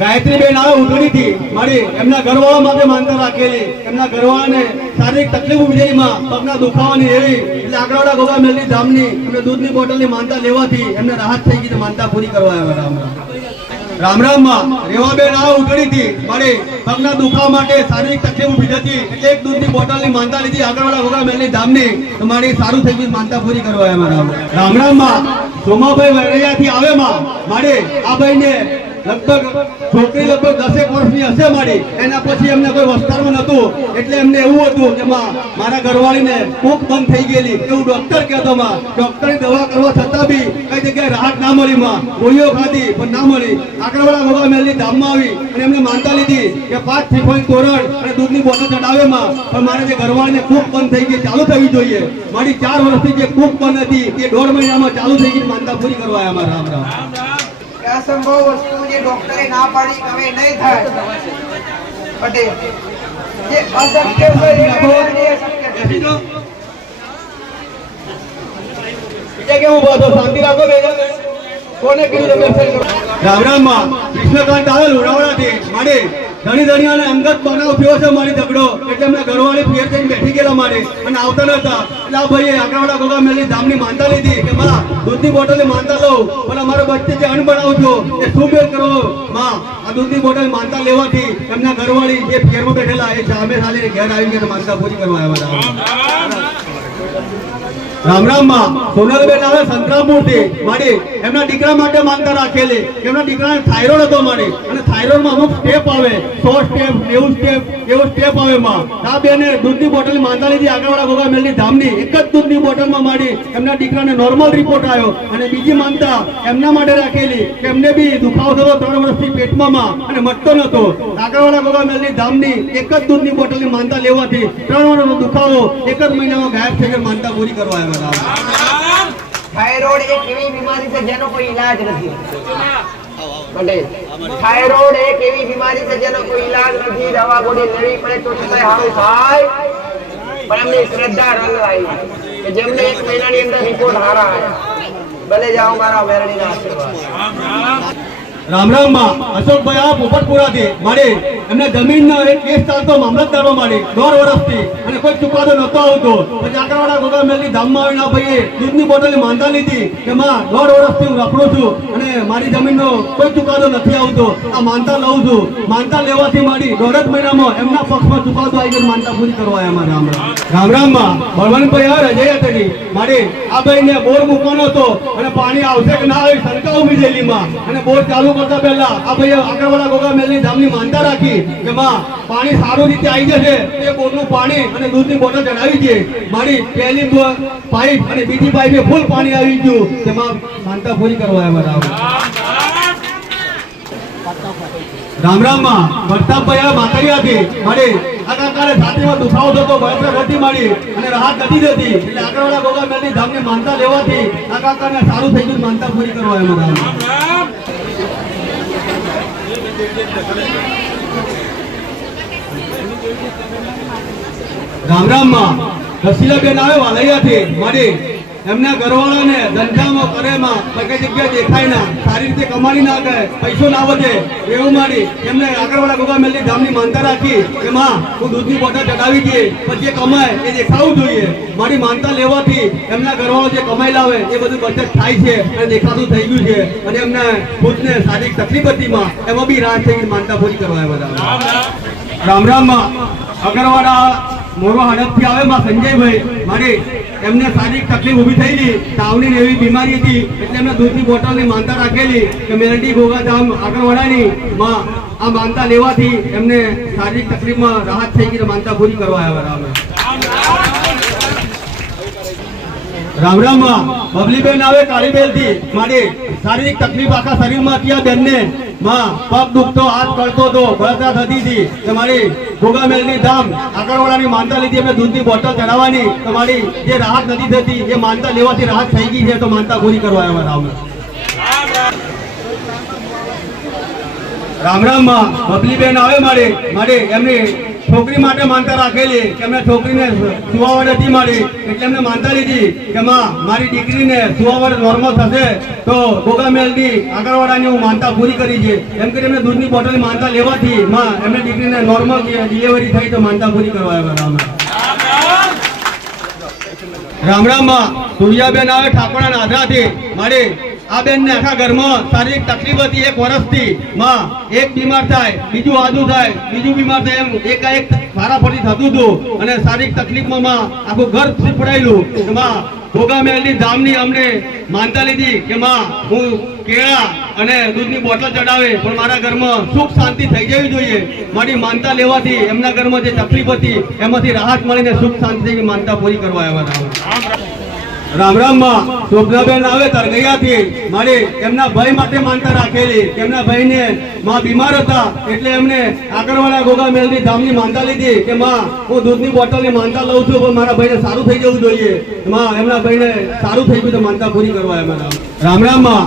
ગાયત્રીબેન આવે ઉધણીથી મારી એમના ઘરવાળા માટે માનતા રાખેલી એમના ઘરવાળાને શારીરિક તકલીફ ઉભી થઈ પગના દુખાવાની એવી એટલે આગળવાળા ગોગા મેલની ધામની એમને દૂધની બોટલની માનતા લેવાથી એમને રાહત થઈ ગઈ માનતા પૂરી કરવા આવ્યા રામ રામ રામ રામ માં રેવાબેન આ ઉઘડી હતી મારે પગના દુખાવા માટે શારીરિક તકલીફ ઊભી હતી એટલે એક દૂધની બોટલની માનતા લીધી આગળવાળા ગોગા મેલની ધામની તો મારી સારું થઈ ગયું માનતા પૂરી કરવા આવ્યા રામ રામ માં સોમાભાઈ વરૈયાથી આવે માં મારે આ ભાઈને લગભગ છોકરી લગભગ 10 વર્ષની હશે મારી એના પછી એમને કોઈ વસ્તારમાં નતું એટલે એમને એવું હતું કે મારા ઘરવાળીને કોક બંધ થઈ ગયેલી એવું ડોક્ટર કહેતો ડોક્ટરની દવા કરવા છતાં બી કઈ જગ્યાએ રાહત ના મળી ગોળીઓ ખાધી પણ ના મળી આગળવાળા ગોગા મેલની ધામમાં આવી અને એમને માનતા લીધી કે 5 શ્રીફળ તોરણ અને દૂધની બોટલ ચડાવે પણ મારે જે ઘરવાળીને કોક બંધ થઈ ગઈ ચાલુ થવી જોઈએ મારી 4 વર્ષથી જે કોક બંધ હતી એ 1.5 મહિનામાં ચાલુ થઈ ગઈ માનતા પૂરી કરવા આવ્યા રામ રામ અસંભવ વસ્તુ જે ડોક્ટરે ના પાડી કે હવે નહીં થાય પટેલ જે અશક્ય છે એ અશક્ય છે બીજા કેવું બોલો શાંતિ રાખો બેજા કોને કીધું તમે રામ રામ માં કૃષ્ણકાંત આવે લોડાવાડાથી મારે ધણી ધણીયાને અંગત બનાવ થયો છે મારી ઝઘડો એટલે એમને ઘરવાળી ફેર થઈને બેઠી ગયેલા મારે અને આવતા નતા એટલે આ ભાઈએ આગળવાળા ગોગા મેલની ધામની માનતા લીધી કે માં દૂધની બોટલની માનતા લઉં પણ અમારા બચ્ચે જે અન્ન બનાવું છો એ શું બેલ કરો માં આ દૂધની બોટલ માનતા લેવાથી એમના ઘરવાળી જે ફેરમાં બેઠેલા એ સામે સાલીને ઘેર આવી ગયા માનતા પૂરી કરવા આવ્યા રામ રામ માં સોનલબેન આવે સંતરામપુર થી મારી એમના દીકરા માટે માનતા રાખેલી એમના દીકરાને થાઇરોઇડ હતો મારી અને થાઇરોઇડમાં અમુક સ્ટેપ આવે 100 સ્ટેપ 90 સ્ટેપ એવો સ્ટેપ આવે માં આ બેને દૂધની બોટલ માનતા લીધી આગળવાળા ગોગા મેલની ધામની એક જ દૂધની બોટલમાં મારી એમના દીકરાને નોર્મલ રિપોર્ટ આવ્યો અને બીજી માનતા એમના માટે રાખેલી કે એમને બી દુખાવો થતો 3 વર્ષથી પેટમાં અને મટતો નતો આગળવાળા ગોગા મેલની ધામની એક જ દૂધની બોટલની માનતા લેવાથી 3 વર્ષનો દુખાવો એક જ મહિનામાં ગાયબ થઈ ગયો માનતા પૂરી કરવા આવ્યા થાઇરોઇડ એક એવી બીમારી છે જેનો કોઈ ઈલાજ નથી પટેલ થાઇરોઇડ એક એવી બીમારી છે જેનો કોઈ ઈલાજ નથી દવા ગોળી લેવી પડે તો છતાંય હારું થાય પણ એમની શ્રદ્ધા રંગ આવી કે જેમને 1 મહિનાની અંદર રિપોર્ટ હારા આવ્યા ભલે જાઓ મારા મેરડીના આશીર્વાદ રામ રામ માં અશોકભાઈ આ પોપટપુરાથી મારી એમને જમીનનો એક કેસ ચાલતો મામલતદારમાં મારી 1.5 વર્ષથી અને કોઈ ચુકાદો નતો આવતો પછી આગળવાળા ગોગા મેલની ધામમાં આવીને આ ભાઈએ દૂધની બોટલની માનતા લીધી કે માં 1.5 વર્ષથી હું રખડું છું અને મારી જમીનનો કોઈ ચુકાદો નથી આવતો આ માનતા લઉં છું માનતા લેવાથી મારી 1.5 મહિનામાં એમના પક્ષમાં ચુકાદો આવી ગયો માનતા પૂરી કરવા આવ્યા રામ રામ રામ માં બળવંતભાઈ આ રજૈયા હતી મારી આ ભાઈને બોર મૂકવાનો હતો અને પાણી આવશે કે ના આવે શંકા ઉભી થયેલી માં અને બોર ચાલુ કરતા પહેલા આ ભાઈએ આગળવાળા ગોગા મેલની ધામની માનતા રાખી કે માં પાણી સારું રીતે આવી જશે એ બોરનું પાણી અને દૂધની બોટલ ચડાવી છે મારી પહેલી પાઇપ અને બીજી પાઇપે ફૂલ પાણી આવી ગયું તેમાં માનતા પૂરી કરવા આવ્યા રામ રામ માં પ્રતાપભાઈ આ માતરિયાથી મારી આ કાકાને છાતીમાં દુખાવો થતો બળતરા કરતી મારી અને રાહત નથી થતી એટલે આગળવાળા ગોગા મેલની ધામની માનતા લેવાથી આ કાકાને સારું થઈ ગયું માનતા પૂરી કરવા આવ્યા રામ રામ માં રસીલાબેન આવે વાલૈયાથી મારી એમના ઘરવાળાને ધંધામાં કરેમાં કઈ જગ્યાએ દેખાય ના સારી રીતે કમાણી ના કરે પૈસો ના વધે એવું મારી એમને આગળવાળા ગોગા મેલની ધામની માનતા રાખી કે માં હું દૂધની બોટલ ચડાવી દઈએ પછી જે કમાય એ દેખાવું જોઈએ મારી માનતા લેવાથી એમના ઘરવાળો જે કમાઈ લાવે એ બધું બચત થાય છે અને દેખાતું થઈ ગયું છે અને એમને ખુદને શારીરિક તકલીફ હતી માં એમાં બી રાહત થઈ ગઈ માનતા પૂરી કરવા બધા રામ રામ માં આગળવાળા મોરવા હડપથી આવે માં સંજયભાઈ મારી એમને શારીરિક તકલીફ ઊભી થયેલી તાવની એવી બીમારી હતી એટલે એમને દૂધની બોટલની માનતા રાખેલી કે મેરડી ગોગા ધામ આગળવાળાની માં આ માનતા લેવાથી એમને શારીરિક તકલીફમાં રાહત થઈ ગઈ માનતા પૂરી કરવા આવ્યા રામ રામ માં બબલીબેન આવે કાળીબેલ થી મારી શારીરિક તકલીફ આખા શરીરમાં હતી આ બેનને માં પગ દુખતો હાથ કળતો હતો બળતરા થતી હતી તમારી ગોગા મેલની ધામ આગળવાળાની માનતા લીધી એમને દૂધની બોટલ ચડાવવાની તમારી જે રાહત નથી થતી એ માનતા લેવાથી રાહત થઈ ગઈ છે તો માનતા પૂરી કરવા આવ્યા રામ રામ માં બબલીબેન આવે મારી એમની છોકરી માટે માનતા રાખેલી કે એમને છોકરીને સુવાવડ હતી મારી એટલે એમને માનતા લીધી કે માં મારી દીકરીને સુવાવડ નોર્મલ થશે તો ગોગા મેલની આગળવાળાની હું માનતા પૂરી કરી છે એમ કરીને એમને દૂધની બોટલની માનતા લેવાથી માં એમને દીકરીને નોર્મલ ડિલિવરી થઈ તો માનતા પૂરી કરવા આવ્યા રામ રામ માં સૂર્યાબેન આવે ઠાકોરના આધારથી મારી આ બેન ને આખા ઘરમાં શારીરિક તકલીફ હતી 1 વર્ષથી માં એક બીમાર થાય બીજું આદુ થાય બીજું બીમાર થાય એમ એકાએક ફારાફરી થતું હતું અને શારીરિક તકલીફમાં માં આખું ઘર પડાયેલું માં ભોગા મેલની ધામની અમને માનતા લીધી કે માં હું કેળા અને દૂધની બોટલ ચડાવે પણ મારા ઘરમાં સુખ શાંતિ થઈ જવી જોઈએ મારી માનતા લેવાથી એમના ઘરમાં જે તકલીફ હતી એમાંથી રાહત મળીને સુખ શાંતિથી માનતા પૂરી કરવા આવ્યા રામ રામ માં શોભનાબેન આવે તરગૈયાથી મારી એમના ભાઈ માટે માનતા રાખેલી એમના ભાઈને માં બીમાર હતા એટલે એમને આકરવાડા ગોગા મેલની ધામની માનતા લીધી કે માં હું દૂધની બોટલની માનતા લઉં છું પણ મારા ભાઈને સારું થઈ જવું જોઈએ માં એમના ભાઈને સારું થઈ ગયું તો માનતા પૂરી કરવા આવ્યા રામ રામ માં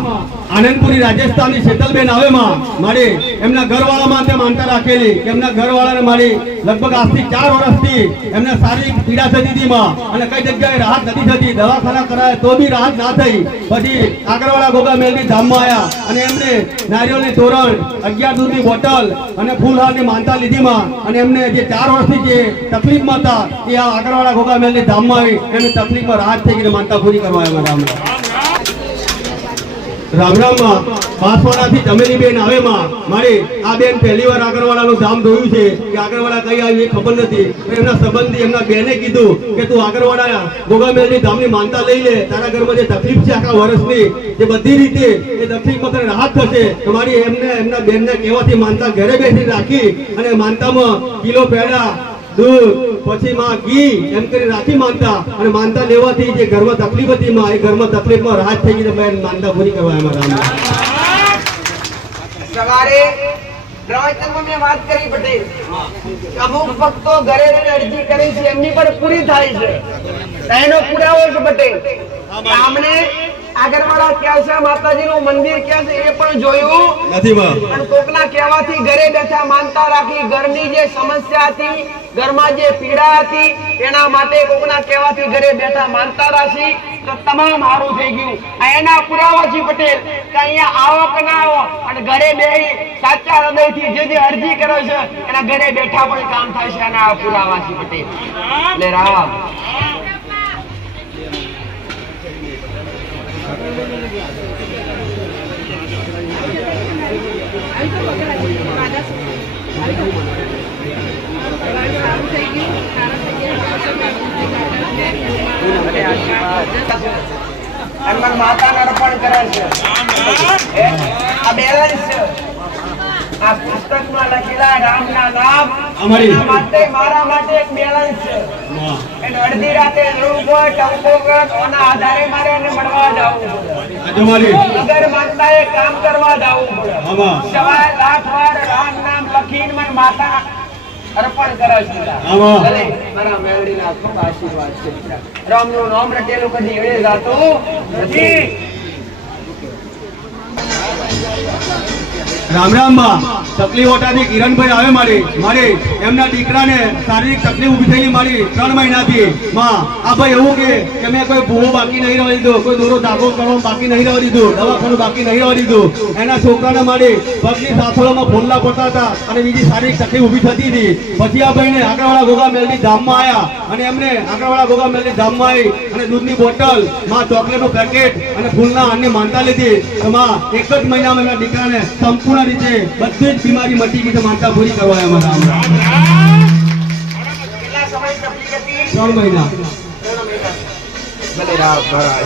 આનંદપુરી રાજસ્થાનની શીતલબેન આવે માં મારી એમના ઘરવાળા માટે માનતા રાખેલી એમના ઘરવાળાને મારી લગભગ આજથી 4 વર્ષથી એમને શારીરિક પીડા થતી હતી માં અને કઈ જગ્યાએ રાહત નથી થતી દવાખાના કરાય તો બી રાહત ના થઈ પછી આગળવાળા ગોગા મેલની ધામમાં આવ્યા અને એમને નારિયેળની તોરણ 11 દૂધની બોટલ અને ફૂલહારની માનતા લીધી માં અને એમને જે 4 વર્ષથી જે તકલીફમાં હતા એ આ આગળવાળા ગોગા મેલની ધામમાં આવી એમની તકલીફમાં રાહત થઈ ગઈ માનતા પૂરી કરવા આવ્યા રામ રામ માં બાંસવાડાથી ચમેલીબેન આવે માં મારી આ બેન પહેલી વાર આગળવાળાનું ધામ જોયું છે કે આગળવાળા કઈ આવી એ ખબર નથી એમના સંબંધી એમના બેને કીધું કે તું આગળવાળા ગોગામેલની ધામની માનતા લઈ લે તારા ઘરમાં જે તકલીફ છે આખા વર્ષની જે બધી રીતે એ તકલીફમાં તને રાહત થશે તમારી એમના બેનને કહેવાથી માનતા ઘરે બેસી રાખી અને માનતામાં કિલો પેડા દૂધ પછી માં ઘી એમ કરી રાખી માનતા અને માનતા લેવાથી જે ઘરમાં તકલીફ હતી માં એ ઘરમાં તકલીફમાં રાહત થઈ ગઈ બેન માનતા પૂરી કરવા એમાં સવારે પ્રવચનમાં મેં વાત કરી પટેલ અમુક ભક્તો ઘરે અરજી કરે છે એમની પર પૂરી થાય છે એનો પુરાવો છે પટેલ આમને આગળવાળા ક્યાં છે માતાજીનું મંદિર ક્યાં છે એ પણ જોયું નથી માં પણ કોકના કહેવાથી ઘરે બેઠા માનતા રાખી ઘરની જે સમસ્યા હતી ઘરમાં જે પીડા હતી એના માટે કોકના કહેવાથી ઘરે બેઠા માનતા રાખી તો તમામ સારું થઈ ગયું એના પુરાવા છે પટેલ કે અહીંયા આવો કે ના આવો અને ઘરે બેહી સાચા હૃદયથી જે અરજી કરો છે એના ઘરે બેઠા પણ કામ થાય છે એના પુરાવા છે પટેલ એટલે રામ હનુમાન માતાને અર્પણ કરે છે આ બેલેન્સ છે આ પુસ્તકમાં લખેલા રામના નામ એના માટે મારા માટે એક બેલેન્સ છે અને અડધી રાતે જરૂર હોય ટંકો કોના આધારે મારે એને મળવા જવું પડે અગર માતા એ કામ કરવા જવું પડે સવારે 8 વાર રામ નામ લખીને મને માતા અર્પણ કરે છે ભલે મારા મેળડીના ખૂબ આશીર્વાદ છે રામનું નામ રટેલું કદી એળે જાતું નથી રામ રામ માં તકલીફ ઓટાથી કિરણભાઈ આવે મારી એમના દીકરાને શારીરિક તકલીફ ઊભી થયેલી મારી 3 મહિનાથી માં આ ભાઈ એવું કે મેં કોઈ ભૂવો બાકી નહીં રહેવા દીધો કોઈ દોરો ધાગો કરવો બાકી નહીં રહેવા દીધું દવાખાનું બાકી નહીં રહેવા દીધું એના છોકરાને મારી પગની સાસોળામાં ફોલ્લા પડતા હતા અને બીજી શારીરિક તકલીફ ઊભી થતી હતી પછી આ ભાઈને આગળવાળા ગોગા મેલની ધામમાં આવ્યા અને એમને આગળવાળા ગોગા મેલની ધામમાં આવી અને દૂધની બોટલ માં ચોકલેટનું પેકેટ અને ફૂલના હારની માનતા લીધી તો માં 1 જ મહિનામાં એમના દીકરાને સંપૂર્ણ રીતે બધી જ બીમારી મટી ગઈ તો માનતા પૂરી કરવા એમાં રામ કેટલા સમય તકલીફ હતી 3 મહિના ભલે રામ ભરા